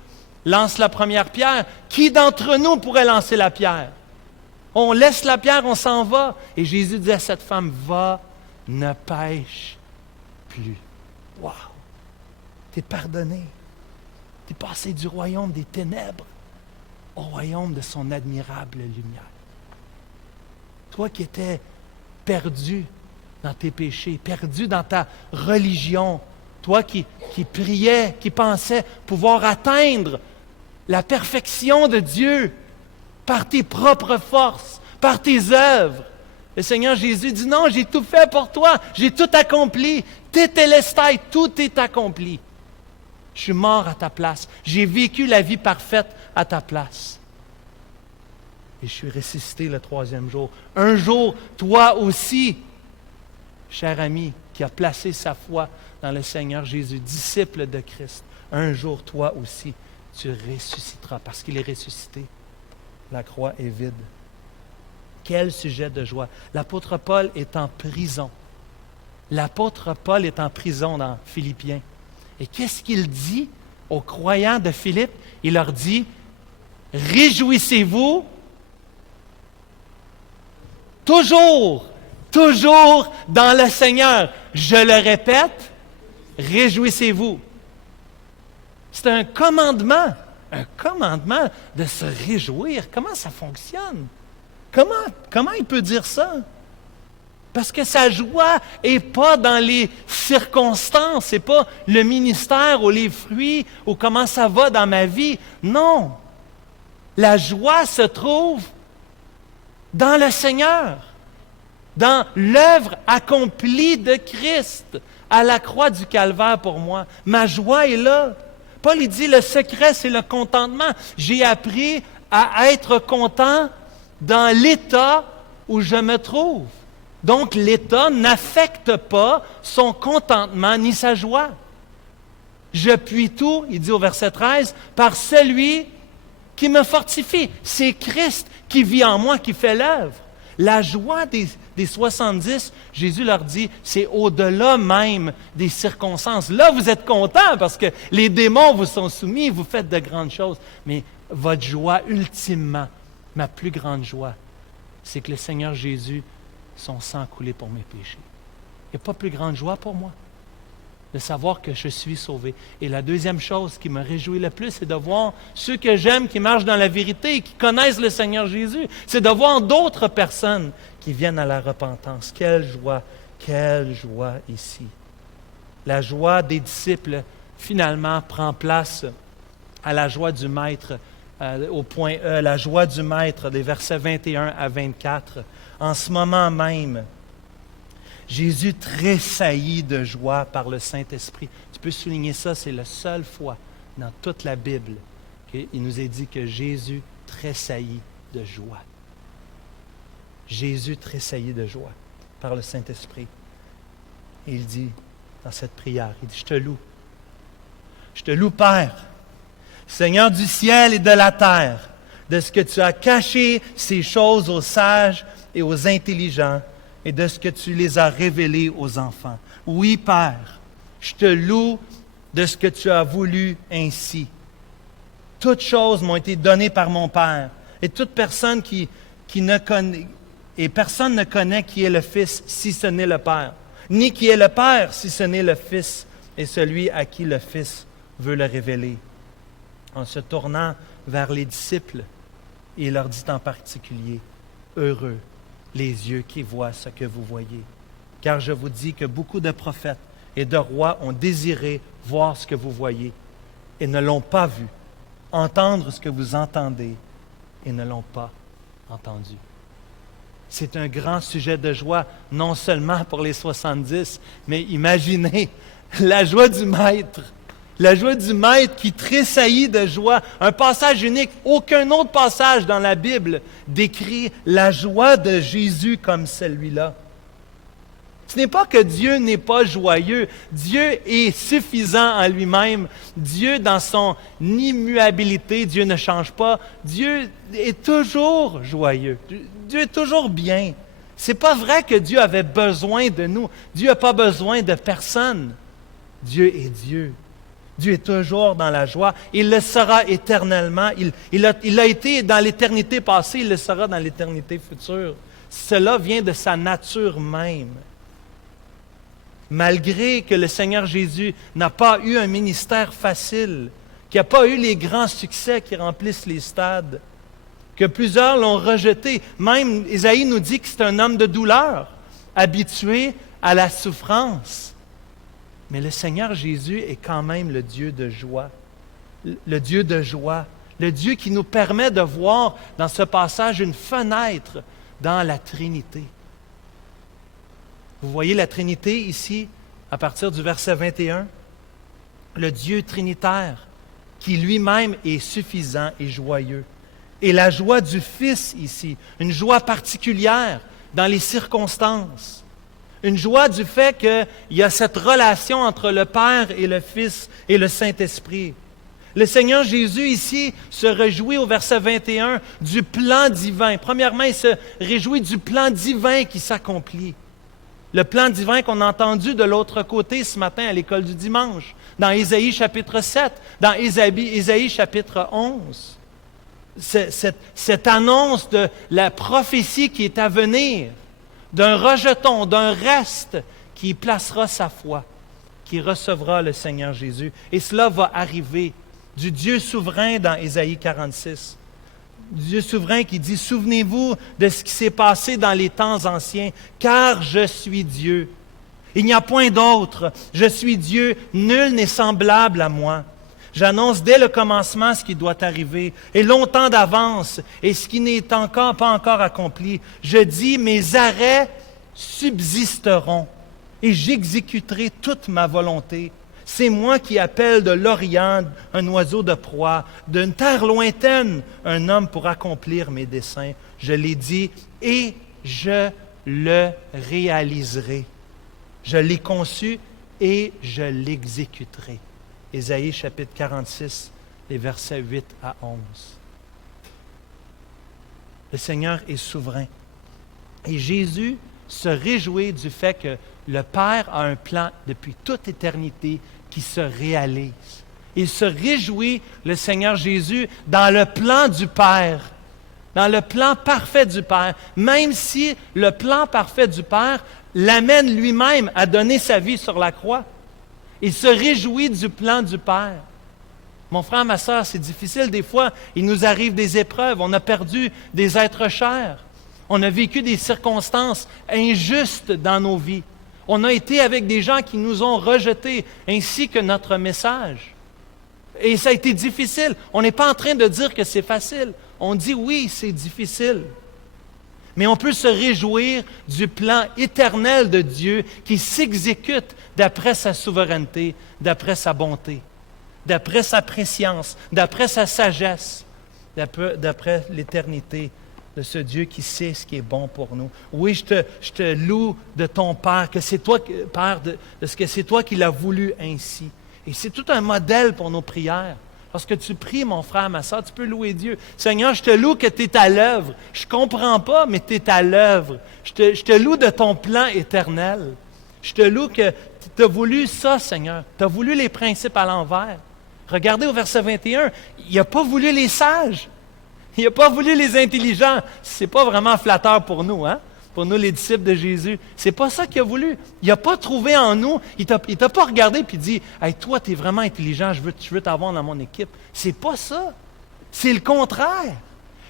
lance la première pierre. Qui d'entre nous pourrait lancer la pierre? On laisse la pierre, on s'en va. Et Jésus dit à cette femme, va, ne pêche plus. Wow! T'es pardonné. T'es passé du royaume des ténèbres au royaume de son admirable lumière. Toi qui étais perdu dans tes péchés, perdu dans ta religion, toi qui priais, qui pensais pouvoir atteindre la perfection de Dieu par tes propres forces, par tes œuvres. Le Seigneur Jésus dit, non, j'ai tout fait pour toi, j'ai tout accompli. Tétélestai, tout est accompli. Je suis mort à ta place. J'ai vécu la vie parfaite à ta place. Et je suis ressuscité le 3e jour. Un jour, toi aussi, cher ami, qui a placé sa foi dans le Seigneur Jésus, disciple de Christ, un jour, toi aussi, tu ressusciteras parce qu'il est ressuscité. La croix est vide. Quel sujet de joie. L'apôtre Paul est en prison. L'apôtre Paul est en prison dans Philippiens. Et qu'est-ce qu'il dit aux croyants de Philippe? Il leur dit, réjouissez-vous toujours dans le Seigneur. Je le répète, réjouissez-vous. C'est un commandement de se réjouir. Comment ça fonctionne? Comment il peut dire ça? Parce que sa joie n'est pas dans les circonstances, c'est pas le ministère ou les fruits ou comment ça va dans ma vie. Non. La joie se trouve dans le Seigneur, dans l'œuvre accomplie de Christ à la croix du Calvaire pour moi. Ma joie est là. Paul il dit, le secret, c'est le contentement. J'ai appris à être content dans l'état où je me trouve. Donc, l'état n'affecte pas son contentement ni sa joie. Je puis tout, il dit au verset 13, par celui qui me fortifie. C'est Christ qui vit en moi, qui fait l'œuvre. La joie des 70, Jésus leur dit, c'est au-delà même des circonstances. Là, vous êtes contents parce que les démons vous sont soumis, vous faites de grandes choses. Mais votre joie, ultimement, ma plus grande joie, c'est que le Seigneur Jésus, son sang coulé pour mes péchés. Il n'y a pas plus grande joie pour moi de savoir que je suis sauvé. Et la deuxième chose qui me réjouit le plus, c'est de voir ceux que j'aime qui marchent dans la vérité et qui connaissent le Seigneur Jésus. C'est de voir d'autres personnes qui viennent à la repentance. Quelle joie ici. La joie des disciples, finalement, prend place à la joie du Maître, au point E, la joie du Maître, des versets 21 à 24. En ce moment même, Jésus tressaillit de joie par le Saint-Esprit. Tu peux souligner ça, c'est la seule fois dans toute la Bible qu'il nous est dit que Jésus tressaillit de joie. Jésus tressaillit de joie par le Saint-Esprit. Et il dit dans cette prière, il dit, je te loue. Je te loue, Père, Seigneur du ciel et de la terre, de ce que tu as caché ces choses aux sages et aux intelligents, et de ce que tu les as révélées aux enfants. Oui, Père, je te loue de ce que tu as voulu ainsi. Toutes choses m'ont été données par mon Père, et toute personne qui ne connaît, et personne ne connaît qui est le Fils si ce n'est le Père, ni qui est le Père si ce n'est le Fils, et celui à qui le Fils veut le révéler. En se tournant vers les disciples, il leur dit en particulier, heureux les yeux qui voient ce que vous voyez. Car je vous dis que beaucoup de prophètes et de rois ont désiré voir ce que vous voyez et ne l'ont pas vu, entendre ce que vous entendez et ne l'ont pas entendu. C'est un grand sujet de joie, non seulement pour les 70, mais imaginez la joie du Maître. La joie du Maître qui tressaillit de joie. Un passage unique. Aucun autre passage dans la Bible décrit la joie de Jésus comme celui-là. Ce n'est pas que Dieu n'est pas joyeux. Dieu est suffisant en lui-même. Dieu, dans son immuabilité, Dieu ne change pas. Dieu est toujours joyeux. Dieu est toujours bien. C'est pas vrai que Dieu avait besoin de nous. Dieu n'a pas besoin de personne. Dieu est Dieu. Dieu est toujours dans la joie. Il le sera éternellement. Il a été dans l'éternité passée, il le sera dans l'éternité future. Cela vient de sa nature même. Malgré que le Seigneur Jésus n'a pas eu un ministère facile, qu'il n'a pas eu les grands succès qui remplissent les stades, que plusieurs l'ont rejeté. Même Ésaïe nous dit que c'est un homme de douleur, habitué à la souffrance. Mais le Seigneur Jésus est quand même le Dieu de joie. Le Dieu de joie. Le Dieu qui nous permet de voir dans ce passage une fenêtre dans la Trinité. Vous voyez la Trinité ici, à partir du verset 21? Le Dieu trinitaire, qui lui-même est suffisant et joyeux. Et la joie du Fils ici, une joie particulière dans les circonstances. Une joie du fait qu'il y a cette relation entre le Père et le Fils et le Saint-Esprit. Le Seigneur Jésus ici se réjouit au verset 21 du plan divin. Premièrement, il se réjouit du plan divin qui s'accomplit. Le plan divin qu'on a entendu de l'autre côté ce matin à l'école du dimanche, dans Ésaïe chapitre 7, dans Ésaïe chapitre 11. Cette annonce de la prophétie qui est à venir, d'un rejeton, d'un reste qui y placera sa foi, qui recevra le Seigneur Jésus. Et cela va arriver du Dieu souverain dans Ésaïe 46. Dieu souverain qui dit « Souvenez-vous de ce qui s'est passé dans les temps anciens, car je suis Dieu. Il n'y a point d'autre. Je suis Dieu, nul n'est semblable à moi. J'annonce dès le commencement ce qui doit arriver, et longtemps d'avance, et ce qui n'est pas encore accompli. Je dis, mes arrêts subsisteront, et j'exécuterai toute ma volonté. C'est moi qui appelle de l'Orient un oiseau de proie, d'une terre lointaine un homme pour accomplir mes desseins. Je l'ai dit, et je le réaliserai. Je l'ai conçu, et je l'exécuterai. » Ésaïe chapitre 46, les versets 8 à 11. Le Seigneur est souverain. Et Jésus se réjouit du fait que le Père a un plan depuis toute éternité qui se réalise. Il se réjouit, le Seigneur Jésus, dans le plan du Père, dans le plan parfait du Père, même si le plan parfait du Père l'amène lui-même à donner sa vie sur la croix. Il se réjouit du plan du Père. Mon frère, ma sœur, c'est difficile. Des fois, il nous arrive des épreuves. On a perdu des êtres chers. On a vécu des circonstances injustes dans nos vies. On a été avec des gens qui nous ont rejetés, ainsi que notre message. Et ça a été difficile. On n'est pas en train de dire que c'est facile. On dit oui, c'est difficile. Mais on peut se réjouir du plan éternel de Dieu qui s'exécute d'après sa souveraineté, d'après sa bonté, d'après sa préscience, d'après sa sagesse, d'après l'éternité de ce Dieu qui sait ce qui est bon pour nous. Oui, je te loue de ton Père, que c'est toi, Père, de ce que c'est toi qui l'as voulu ainsi. Et c'est tout un modèle pour nos prières. Lorsque tu pries, mon frère, ma soeur, tu peux louer Dieu. Seigneur, je te loue que tu es à l'œuvre. Je ne comprends pas, mais tu es à l'œuvre. Je te loue de ton plan éternel. Je te loue que tu as voulu ça, Seigneur. Tu as voulu les principes à l'envers. Regardez au verset 21, il n'a pas voulu les sages. Il n'a pas voulu les intelligents. Ce n'est pas vraiment flatteur pour nous, hein? Pour nous, les disciples de Jésus. C'est pas ça qu'il a voulu. Il n'a pas trouvé en nous, il t'a pas regardé et dit « Hey, toi, tu es vraiment intelligent, je veux t'avoir dans mon équipe. » C'est pas ça. C'est le contraire.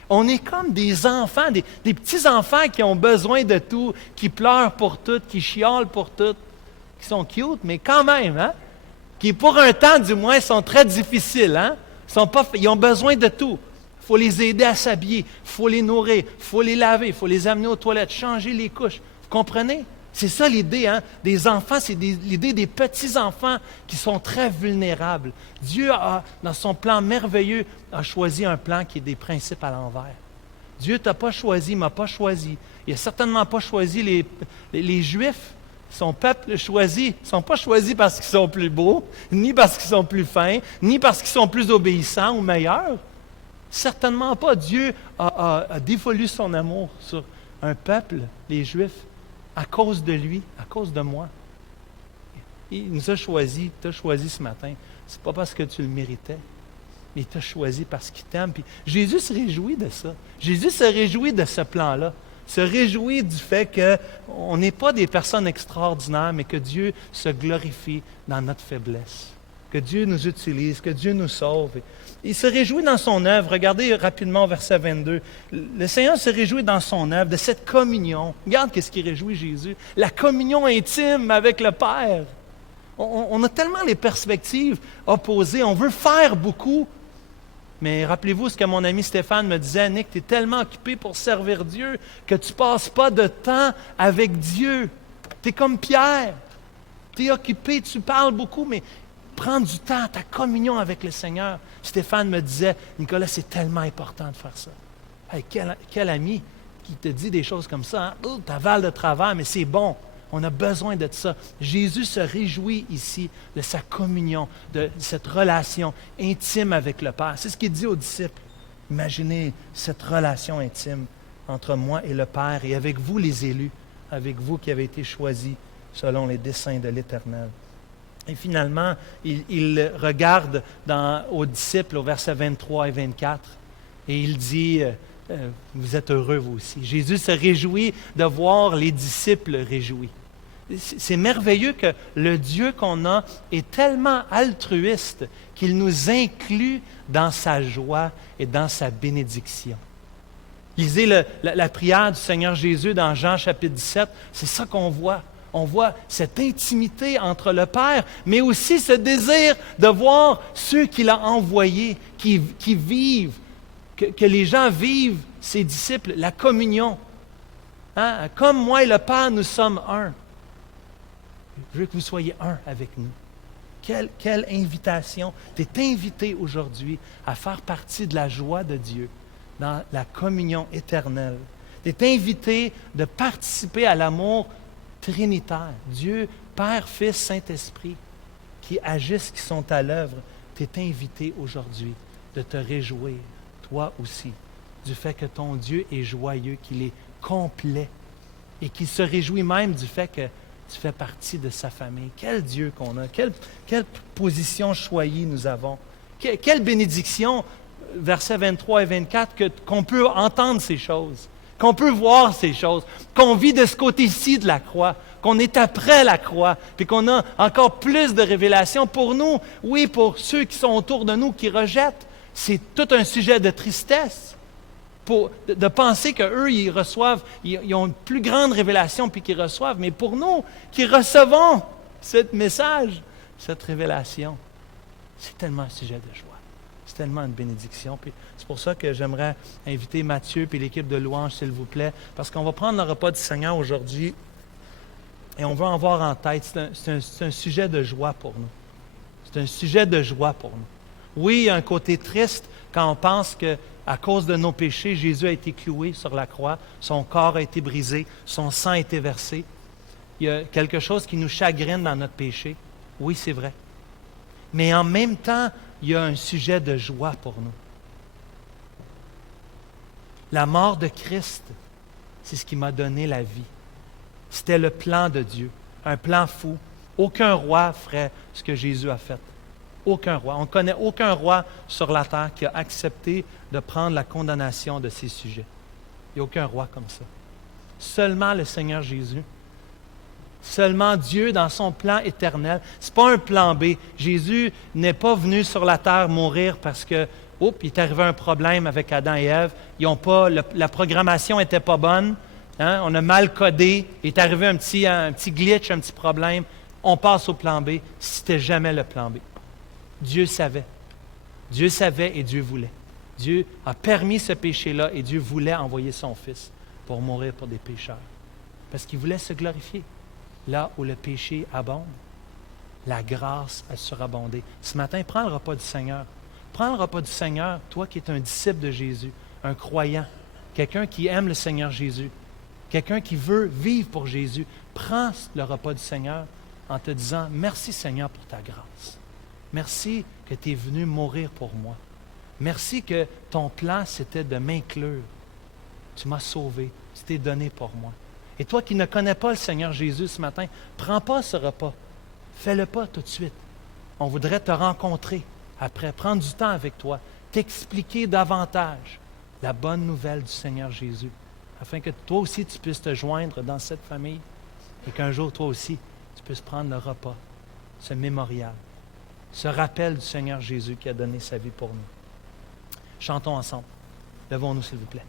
On est comme des enfants, des petits-enfants qui ont besoin de tout, qui pleurent pour tout, qui chiolent pour tout, qui sont cute, mais quand même, hein? Qui, pour un temps, du moins, sont très difficiles, hein? Ils ont besoin de tout. Il faut les aider à s'habiller, il faut les nourrir, il faut les laver, il faut les amener aux toilettes, changer les couches. Vous comprenez? C'est ça l'idée, hein? Des enfants, c'est l'idée des petits-enfants qui sont très vulnérables. Dieu, dans son plan merveilleux, a choisi un plan qui est des principes à l'envers. Dieu ne t'a pas choisi, ne m'a pas choisi. Il n'a certainement pas choisi les Juifs. Son peuple choisi, ils ne sont pas choisis parce qu'ils sont plus beaux, ni parce qu'ils sont plus fins, ni parce qu'ils sont plus obéissants ou meilleurs. Certainement pas. Dieu a dévolu son amour un peuple, les Juifs, à cause de lui, à cause de moi. Il nous a choisis, il t'a choisi ce matin. Ce n'est pas parce que tu le méritais, mais il t'a choisi parce qu'il t'aime. Puis Jésus se réjouit de ça. Jésus se réjouit de ce plan-là. Se réjouit du fait qu'on n'est pas des personnes extraordinaires, mais que Dieu se glorifie dans notre faiblesse. Que Dieu nous utilise, que Dieu nous sauve. Il se réjouit dans son œuvre. Regardez rapidement au verset 22. Le Seigneur se réjouit dans son œuvre de cette communion. Regarde qu'est-ce qui réjouit Jésus. La communion intime avec le Père. On a tellement les perspectives opposées. On veut faire beaucoup. Mais rappelez-vous ce que mon ami Stéphane me disait, Nick, tu es tellement occupé pour servir Dieu que tu ne passes pas de temps avec Dieu. Tu es comme Pierre. Tu es occupé, tu parles beaucoup, mais prends du temps, ta communion avec le Seigneur. Stéphane me disait, Nicolas, c'est tellement important de faire ça. Hey, quel ami qui te dit des choses comme ça, hein? Oh, tu avales de travers, mais c'est bon. On a besoin de ça. Jésus se réjouit ici de sa communion, de cette relation intime avec le Père. C'est ce qu'il dit aux disciples. Imaginez cette relation intime entre moi et le Père et avec vous les élus, avec vous qui avez été choisis selon les desseins de l'Éternel. Et finalement, il regarde aux disciples au verset 23 et 24 et il dit... vous êtes heureux vous aussi. Jésus se réjouit de voir les disciples réjouis. C'est merveilleux que le Dieu qu'on a est tellement altruiste qu'il nous inclut dans sa joie et dans sa bénédiction. Lisez la prière du Seigneur Jésus dans Jean chapitre 17, c'est ça qu'on voit. On voit cette intimité entre le Père, mais aussi ce désir de voir ceux qu'il a envoyés, qui vivent, que les gens vivent, ses disciples, la communion. Hein? Comme moi et le Père, nous sommes un. Je veux que vous soyez un avec nous. Quelle invitation. Tu es invité aujourd'hui à faire partie de la joie de Dieu dans la communion éternelle. Tu es invité de participer à l'amour trinitaire. Dieu, Père, Fils, Saint-Esprit, qui agissent, qui sont à l'œuvre. Tu es invité aujourd'hui de te réjouir, toi aussi, du fait que ton Dieu est joyeux, qu'il est complet et qu'il se réjouit même du fait que tu fais partie de sa famille. Quel Dieu qu'on a, quelle position choyée nous avons. Quelle bénédiction, versets 23 et 24, qu'on peut entendre ces choses, qu'on peut voir ces choses, qu'on vit de ce côté-ci de la croix, qu'on est après la croix, puis qu'on a encore plus de révélations pour nous. Oui, pour ceux qui sont autour de nous, qui rejettent, c'est tout un sujet de tristesse. De penser qu'eux, ils ont une plus grande révélation puis qu'ils reçoivent. Mais pour nous, qui recevons ce message, cette révélation, c'est tellement un sujet de joie. C'est tellement une bénédiction. Puis c'est pour ça que j'aimerais inviter Mathieu et l'équipe de louange, s'il vous plaît, parce qu'on va prendre le repas du Seigneur aujourd'hui et on va en voir en tête. C'est un sujet de joie pour nous. C'est un sujet de joie pour nous. Oui, il y a un côté triste quand on pense qu'à cause de nos péchés, Jésus a été cloué sur la croix, son corps a été brisé, son sang a été versé. Il y a quelque chose qui nous chagrine dans notre péché. Oui, c'est vrai. Mais en même temps, il y a un sujet de joie pour nous. La mort de Christ, c'est ce qui m'a donné la vie. C'était le plan de Dieu, un plan fou. Aucun roi ferait ce que Jésus a fait. Aucun roi. On ne connaît aucun roi sur la terre qui a accepté de prendre la condamnation de ses sujets. Il n'y a aucun roi comme ça. Seulement le Seigneur Jésus. Seulement Dieu dans son plan éternel. Ce n'est pas un plan B. Jésus n'est pas venu sur la terre mourir parce que, il est arrivé un problème avec Adam et Ève. La programmation n'était pas bonne. Hein? On a mal codé. Il est arrivé un petit glitch, un petit problème. On passe au plan B. C'était jamais le plan B. Dieu savait. Dieu savait et Dieu voulait. Dieu a permis ce péché-là et Dieu voulait envoyer son Fils pour mourir pour des pécheurs. Parce qu'il voulait se glorifier. Là où le péché abonde, la grâce a surabondé. Ce matin, prends le repas du Seigneur. Prends le repas du Seigneur, toi qui es un disciple de Jésus, un croyant, quelqu'un qui aime le Seigneur Jésus, quelqu'un qui veut vivre pour Jésus. Prends le repas du Seigneur en te disant « Merci Seigneur pour ta grâce. Merci que tu es venu mourir pour moi. Merci que ton plan, c'était de m'inclure. Tu m'as sauvé. Tu t'es donné pour moi. Et toi qui ne connais pas le Seigneur Jésus ce matin, prends pas ce repas. Fais-le pas tout de suite. On voudrait te rencontrer après, prendre du temps avec toi, t'expliquer davantage la bonne nouvelle du Seigneur Jésus, afin que toi aussi tu puisses te joindre dans cette famille et qu'un jour toi aussi tu puisses prendre le repas, ce mémorial, ce rappel du Seigneur Jésus qui a donné sa vie pour nous. Chantons ensemble. Levons-nous s'il vous plaît.